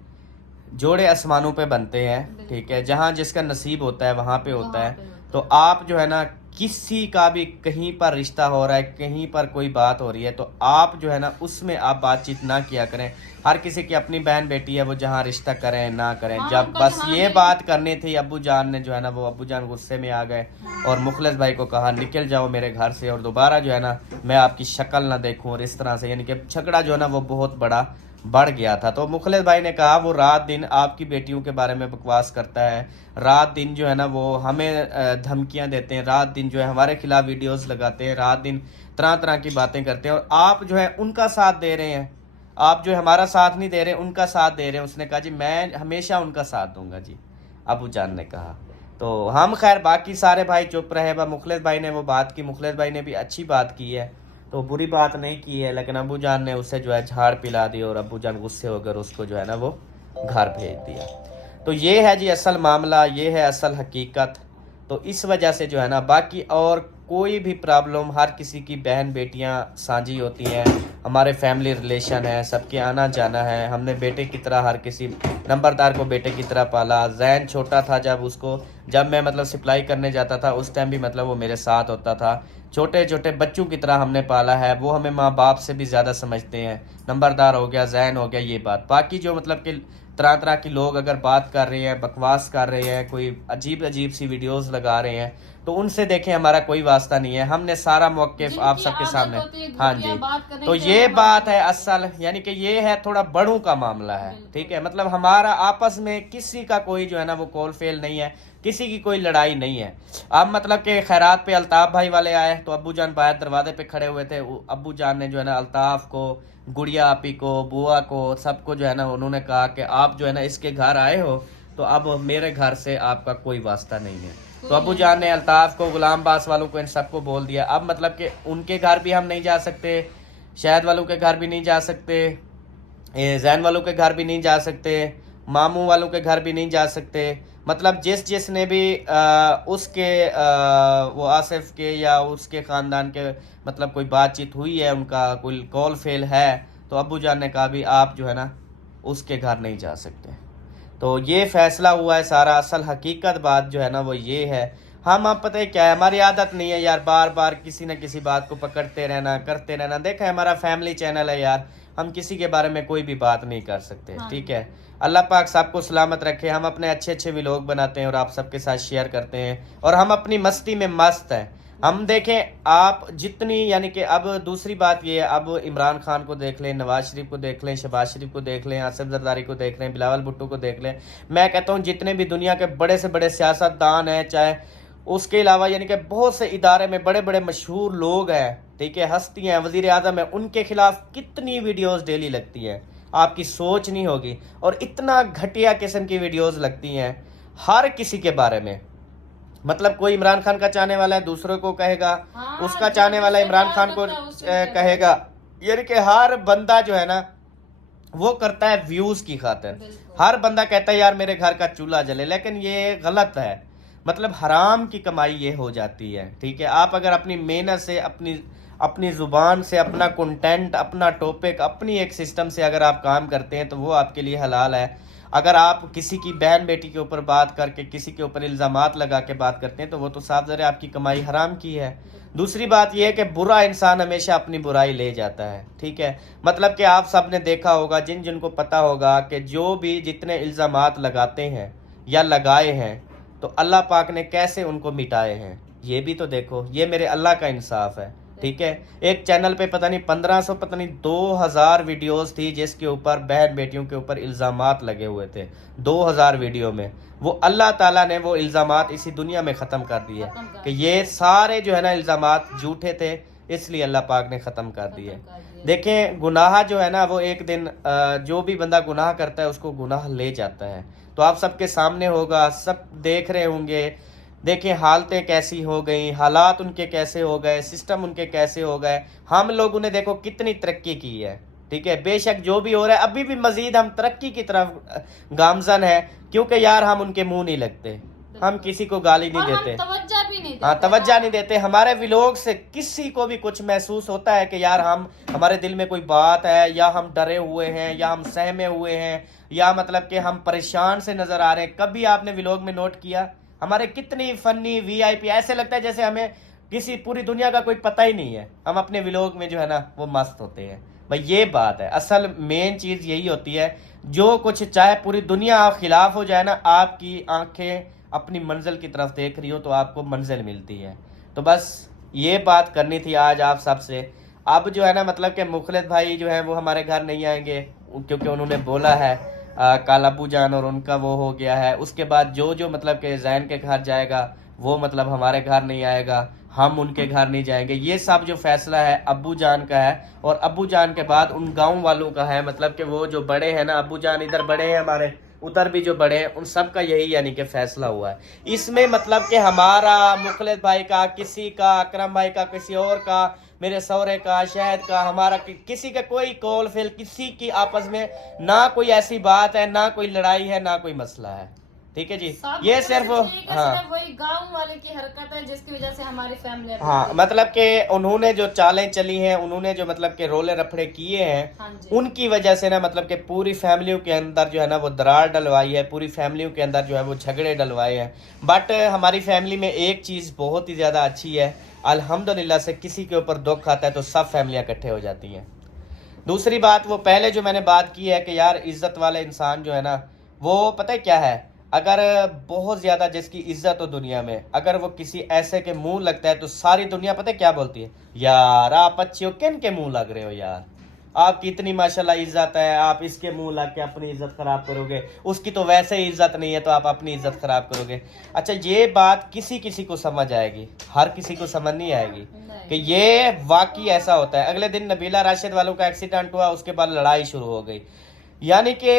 जोड़े आसमानों पे बनते हैं, ठीक है, जहाँ जिसका नसीब होता है वहाँ पे होता है। तो आप जो है ना किसी का भी कहीं पर रिश्ता हो रहा है, कहीं पर कोई बात हो रही है, तो आप जो है ना उसमें आप बातचीत ना किया करें। हर किसी की अपनी बहन बेटी है, वो जहाँ रिश्ता करें ना करें। हाँ, जब उनका बस जहाँ ये दिल- बात करनी थी, अब्बू जान ने जो है ना, वो अब्बू जान गुस्से में आ गए और मुखलिस भाई को कहा निकल जाओ मेरे घर से, और दोबारा जो है ना मैं आपकी शक्ल ना देखूं। और इस तरह से यानी कि झगड़ा जो है ना वो बहुत बड़ा बढ़ गया था। तो मुखलिस भाई ने कहा वो रात दिन आपकी बेटियों के बारे में बकवास करता है, रात दिन जो है ना वो हमें धमकियां देते हैं, रात दिन जो है हमारे खिलाफ वीडियोस लगाते हैं, रात दिन तरह तरह की बातें करते हैं, और आप जो है उनका साथ दे रहे हैं। आप जो है हमारा साथ नहीं दे रहे, उनका साथ दे रहे हैं। उसने कहा जी मैं हमेशा उनका साथ दूंगा जी, अबू जान ने कहा। तो हम खैर बाकी सारे भाई चुप रहे। बा मुखलिस भाई ने वो बात की, मुखलिस भाई ने भी अच्छी बात की है, तो बुरी बात नहीं की है, लेकिन अबू जान ने उसे जो है झाड़ पिला दी और अबू जान गुस्से होकर उसको जो है ना वो घर भेज दिया। तो ये है जी असल मामला, ये है असल हकीकत। तो इस वजह से जो है ना बाकी और कोई भी प्रॉब्लम, हर किसी की बहन बेटियां साझी होती हैं, हमारे फैमिली रिलेशन है, सबके आना जाना है। हमने बेटे की तरह हर किसी नंबरदार को बेटे की तरह पाला। जैन छोटा था जब मैं मतलब सप्लाई करने जाता था उस टाइम भी मतलब वो मेरे साथ होता था। छोटे छोटे बच्चों की तरह हमने पाला है, वो हमें माँ बाप से भी ज़्यादा समझते हैं। नंबरदार हो गया, जैन हो गया, ये बात। बाकी जो मतलब कि तरह तरह के लोग अगर बात कर रहे हैं, बकवास कर रहे हैं, कोई अजीब अजीब सी वीडियोस लगा रहे हैं, तो उनसे देखें हमारा कोई वास्ता नहीं है। हमने सारा मौक़िफ़ आप सबके सामने, हाँ जी। तो ये बात है असल, यानी कि ये है थोड़ा बड़ों का मामला है, ठीक है। मतलब हमारा आपस में किसी का कोई जो है ना वो कॉल फेल नहीं है, किसी की कोई लड़ाई नहीं है। अब मतलब कि खैरात पे अल्ताफ़ भाई वाले आए तो अब्बू जान बाहर दरवाजे पे खड़े हुए थे। अब्बू जान ने जो है ना अल्ताफ़ को, गुड़िया आपी को, बुआ को, सबको जो है ना उन्होंने कहा कि आप जो है ना इसके घर आए हो तो अब मेरे घर से आपका कोई वास्ता नहीं है। तो अब्बू जान ने अल्ताफ़ को, गुलाम बास वालों को, इन सबको बोल दिया। अब मतलब कि उनके घर भी हम नहीं जा सकते, शायद वालों के घर भी नहीं जा सकते, जैन वालों के घर भी नहीं जा सकते, मामू वालों के घर भी नहीं जा सकते। मतलब जिसने भी उसके वो आसिफ के या उसके ख़ानदान के मतलब कोई बातचीत हुई है, उनका कोई कॉल फेल है, तो अब्बू जान ने कहा भी आप जो है ना उसके घर नहीं जा सकते। तो ये फ़ैसला हुआ है सारा। असल हकीकत बात जो है ना वो ये है। हम आप पता है क्या है, हमारी आदत नहीं है यार बार बार किसी न किसी बात को पकड़ते रहना, करते रहना। देखा है हमारा फैमिली चैनल है यार, हम किसी के बारे में कोई भी बात नहीं कर सकते, हाँ। ठीक है। अल्लाह पाक सबको सलामत रखे। हम अपने अच्छे अच्छे व्लॉग बनाते हैं और आप सबके साथ शेयर करते हैं, और हम अपनी मस्ती में मस्त हैं। हम देखें आप जितनी, यानी कि अब दूसरी बात ये है, अब इमरान खान को देख लें, नवाज शरीफ को देख लें, शहबाज शरीफ को देख लें, आसिफ जरदारी को देख लें, बिलावल भुट्टो को देख लें। मैं कहता हूँ जितने भी दुनिया के बड़े से बड़े सियासतदान हैं, चाहे उसके अलावा यानी कि बहुत से इदारे में बड़े बड़े मशहूर लोग हैं, ठीक है, हस्तियाँ हैं, वज़ीर आज़म है, उनके खिलाफ कितनी वीडियोस डेली लगती हैं, आपकी सोच नहीं होगी। और इतना घटिया किस्म की वीडियोस लगती हैं हर किसी के बारे में। मतलब कोई इमरान खान का चाहने वाला है दूसरों को कहेगा, हाँ, उसका चाहने वाला इमरान खान को कहेगा। यानी कि हर बंदा जो है ना वो करता है व्यूज की खातिर। हर बंदा कहता है यार मेरे घर का चूल्हा जले, लेकिन ये गलत है। मतलब हराम की कमाई ये हो जाती है, ठीक है। आप अगर अपनी मेहनत से, अपनी ज़ुबान से, अपना कंटेंट, अपना टॉपिक, अपनी एक सिस्टम से अगर आप काम करते हैं तो वो आपके लिए हलाल है। अगर आप किसी की बहन बेटी के ऊपर बात करके, किसी के ऊपर इल्ज़ामात लगा के बात करते हैं तो वो तो साफ ज़रा आपकी कमाई हराम की है। दूसरी बात यह है कि बुरा इंसान हमेशा अपनी बुराई ले जाता है, ठीक है। मतलब कि आप सब ने देखा होगा, जिनको पता होगा कि जो भी जितने इल्ज़ामात लगाते हैं या लगाए हैं तो अल्लाह पाक ने कैसे उनको मिटाए हैं, ये भी तो देखो। ये मेरे अल्लाह का इंसाफ है, ठीक है। एक चैनल पे पता नहीं 1500 पता नहीं 2000 वीडियोस थी जिसके ऊपर बहन बेटियों के ऊपर इल्ज़ामात लगे हुए थे। 2000 वीडियो में वो अल्लाह ताला ने वो इल्ज़ामात इसी दुनिया में ख़त्म कर दिए कि ये सारे जो है ना इल्ज़ामात झूठे थे, इसलिए अल्लाह पाक ने ख़त्म कर दिए। देखें गुनाह जो है ना वो एक दिन जो भी बंदा गुनाह करता है उसको गुनाह ले जाता है। तो आप सबके सामने होगा, सब देख रहे होंगे। देखें हालतें कैसी हो गई, हालात उनके कैसे हो गए, सिस्टम उनके कैसे हो गए। हम लोगों ने देखो कितनी तरक्की की है, ठीक है। बेशक जो भी हो रहा है अभी भी मजीद हम तरक्की की तरफ गामजन है, क्योंकि यार हम उनके मुंह नहीं लगते, हम किसी को गाली नहीं देते, तवज्जो भी नहीं देते। हाँ तवज्जो नहीं देते। हमारे व्लॉग से किसी को भी कुछ महसूस होता है कि यार हमारे दिल में कोई बात है, या हम डरे हुए हैं, या हम सहमे हुए हैं, या मतलब कि हम परेशान से नजर आ रहे हैं। कभी आपने व्लॉग में नोट किया हमारे कितनी फनी VIP, ऐसे लगता है जैसे हमें किसी पूरी दुनिया का कोई पता ही नहीं है, हम अपने व्लॉग में जो है ना वो मस्त होते हैं भाई। ये बात है, असल मेन चीज़ यही होती है, जो कुछ चाहे पूरी दुनिया आप खिलाफ हो जाए ना, आपकी आंखें अपनी मंजिल की तरफ देख रही हो तो आपको मंजिल मिलती है। तो बस ये बात करनी थी आज आप सबसे। अब जो है ना मतलब कि मुखलिस भाई जो है वो हमारे घर नहीं आएंगे, क्योंकि उन्होंने बोला है कल अबू जान और उनका वो हो गया है। उसके बाद जो मतलब कि जैन के घर जाएगा वो मतलब हमारे घर नहीं आएगा, हम उनके घर नहीं जाएंगे। ये सब जो फैसला है अब्बू जान का है, और अब्बू जान के बाद उन गांव वालों का है। मतलब कि वो जो बड़े हैं ना, अब्बू जान इधर बड़े हैं हमारे, उधर भी जो बड़े हैं, उन सब का यही यानी कि फैसला हुआ है। इसमें मतलब कि हमारा, मुखलिस भाई का, किसी का, अकरम भाई का, किसी और का, मेरे सौरे का, शहद का, हमारा किसी का कोई कॉल फेल, किसी की आपस में ना कोई ऐसी बात है, ना कोई लड़ाई है, ना कोई मसला है। ठीक है जी, ये सिर्फ हाँ वही गांव वाले की हरकत है जिसकी वजह से हमारी फैमिली, हाँ मतलब कि उन्होंने जो चालें चली हैं, उन्होंने जो मतलब के रोले रफड़े किए हैं, हाँ उनकी वजह से ना मतलब कि पूरी फैमिलियों के अंदर जो है ना वो दरार डलवाई है, पूरी फैमिलियों के अंदर जो है वो झगड़े डलवाए हैं। बट हमारी फैमिली में एक चीज़ बहुत ही ज़्यादा अच्छी है, अल्हम्दुलिल्लाह से किसी के ऊपर दुख आता है तो सब फैमिलियाँ इकट्ठे हो जाती हैं। दूसरी बात, वो पहले जो मैंने बात की है कि यार इज्जत वाले इंसान जो है ना, वो पता है क्या है, अगर बहुत ज़्यादा जिसकी इज्जत हो दुनिया में, अगर वो किसी ऐसे के मुंह लगता है तो सारी दुनिया पता है क्या बोलती है, यार आप अच्छे हो, किन के मुंह लग रहे हो यार, आपकी इतनी माशाल्लाह इज्जत है, आप इसके मुंह लग के अपनी इज्जत खराब करोगे, उसकी तो वैसे ही इज्जत नहीं है तो आप अपनी इज्जत खराब करोगे। अच्छा, ये बात किसी किसी को समझ आएगी, हर किसी को समझ नहीं आएगी कि ये वाकई ऐसा होता है। अगले दिन नबीला राशिद वालों का एक्सीडेंट हुआ, उसके बाद लड़ाई शुरू हो गई, यानी कि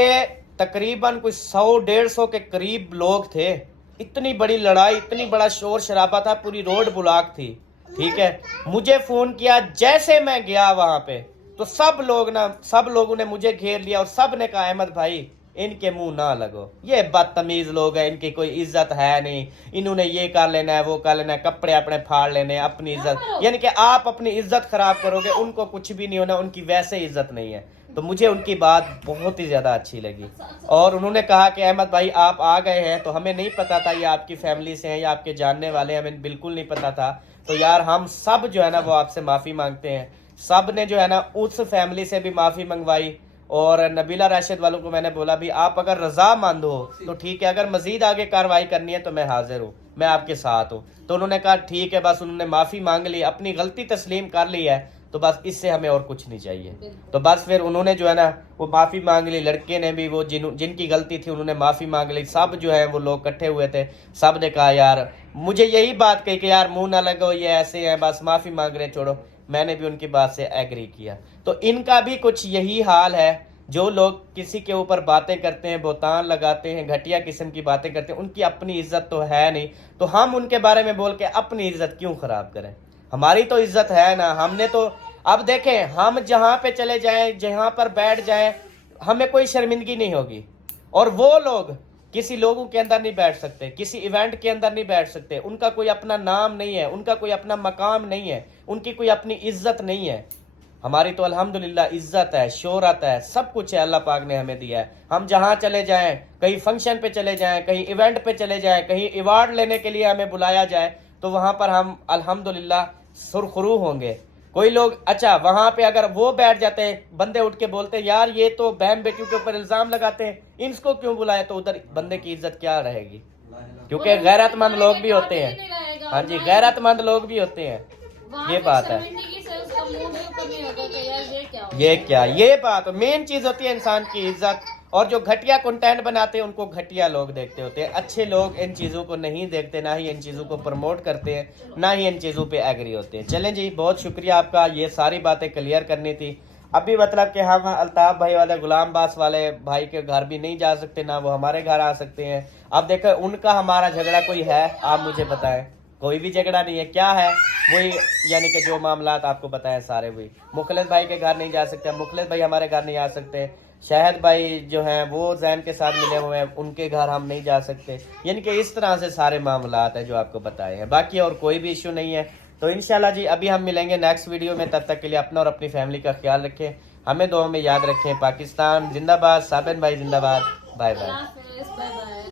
तकरीबन कोई 100-150 के करीब लोग थे, इतनी बड़ी लड़ाई, इतनी बड़ा शोर शराबा था, पूरी रोड ब्लॉक थी। ठीक है, मुझे फोन किया, जैसे मैं गया वहां पे तो सब लोगों ने मुझे घेर लिया और सब ने कहा अहमद भाई इनके मुंह ना लगो, ये बदतमीज लोग हैं, इनकी कोई इज्जत है नहीं, इन्होंने ये कर लेना है, वो कर लेना है, कपड़े अपने फाड़ लेने हैं, अपनी इज्जत, यानी कि आप अपनी इज्जत खराब करोगे, उनको कुछ भी नहीं होना, उनकी वैसे इज्जत नहीं है। तो मुझे उनकी बात बहुत ही ज़्यादा अच्छी लगी, और उन्होंने कहा कि अहमद भाई आप आ गए हैं तो हमें नहीं पता था ये आपकी फैमिली से हैं या आपके जानने वाले हैं, हमें बिल्कुल नहीं पता था, तो यार हम सब जो है ना वो आपसे माफ़ी मांगते हैं। सब ने जो है ना उस फैमिली से भी माफ़ी मंगवाई, और नबीला राशिद वालों को मैंने बोला भी आप अगर रजामंद हो तो ठीक है, अगर मजीद आगे कार्रवाई करनी है तो मैं हाजिर हूँ, मैं आपके साथ हूँ। तो उन्होंने कहा ठीक है, बस उन्होंने माफ़ी मांग ली, अपनी गलती तस्लीम कर ली है, तो बस इससे हमें और कुछ नहीं चाहिए। तो बस फिर उन्होंने जो है ना वो माफ़ी मांग ली, लड़के ने भी, वो जिनकी गलती थी उन्होंने माफ़ी मांग ली, सब जो है वो लोग इकट्ठे हुए थे, सब ने कहा यार, मुझे यही बात कही कि यार मुंह ना लगो, ये ऐसे हैं, बस माफ़ी मांग रहे, छोड़ो। मैंने भी उनकी बात से एग्री किया। तो इनका भी कुछ यही हाल है, जो लोग किसी के ऊपर बातें करते हैं, बोतान लगाते हैं, घटिया किस्म की बातें करते हैं, उनकी अपनी इज्जत तो है नहीं, तो हम उनके बारे में बोल के अपनी इज्जत क्यों खराब करें? हमारी तो इज्जत है ना, हमने तो, अब देखें हम जहाँ पे चले जाएं, जहाँ पर बैठ जाएं, हमें कोई शर्मिंदगी नहीं होगी, और वो लोग किसी लोगों के अंदर नहीं बैठ सकते, किसी इवेंट के अंदर नहीं बैठ सकते, उनका कोई अपना नाम नहीं है, उनका कोई अपना मकाम नहीं है, उनकी कोई अपनी इज्जत नहीं है। हमारी तो अल्हम्दुलिल्लाह इज्जत है, शोहरत है, सब कुछ है, अल्लाह पाक ने हमें दिया है। हम जहाँ चले जाएं, कहीं फंक्शन पे चले जाएं, कहीं इवेंट पे चले जाएं, कहीं अवार्ड लेने के लिए हमें बुलाया जाए, तो वहाँ पर हम अल्हम्दुलिल्लाह सुरखरू होंगे। कोई लोग, अच्छा वहाँ पे अगर वो बैठ जाते हैं, बंदे उठ के बोलते हैं यार ये तो बहन बेटियों के ऊपर इल्ज़ाम लगाते हैं, इनको क्यों बुलाए, तो उधर बंदे की इज्जत क्या रहेगी? क्योंकि गैरतमंद लोग भी होते हैं, हाँ जी, गैरतमंद लोग भी होते हैं, ये बात है। ये बात मेन चीज होती है इंसान की इज्जत, और जो घटिया कंटेंट बनाते हैं उनको घटिया लोग देखते होते हैं, अच्छे लोग इन चीज़ों को नहीं देखते, ना ही इन चीज़ों को प्रमोट करते हैं, ना ही इन चीज़ों पे एग्री होते हैं। चलें जी, बहुत शुक्रिया आपका, ये सारी बातें क्लियर करनी थी। अभी मतलब कि हम अल्ताफ भाई वाले, गुलाम बास वाले भाई के घर भी नहीं जा सकते, ना वो हमारे घर आ सकते हैं। अब देखो उनका हमारा झगड़ा कोई है, आप मुझे बताएं, कोई भी झगड़ा नहीं है, क्या है वही, यानी कि जो मामलात आपको बताएं सारे वही। मुखलिस भाई के घर नहीं जा सकते, मुखलिस भाई हमारे घर नहीं आ सकते, शहद भाई जो हैं वो जैन के साथ मिले हुए हैं, उनके घर हम नहीं जा सकते, यानी कि इस तरह से सारे मामलात हैं जो आपको बताए हैं, बाकी और कोई भी इशू नहीं है। तो इंशाल्लाह जी अभी हम मिलेंगे नेक्स्ट वीडियो में, तब तक के लिए अपना और अपनी फैमिली का ख्याल रखें, हमें दुआ में याद रखें। पाकिस्तान जिंदाबाद, साबिन भाई जिंदाबाद, बाय बाय।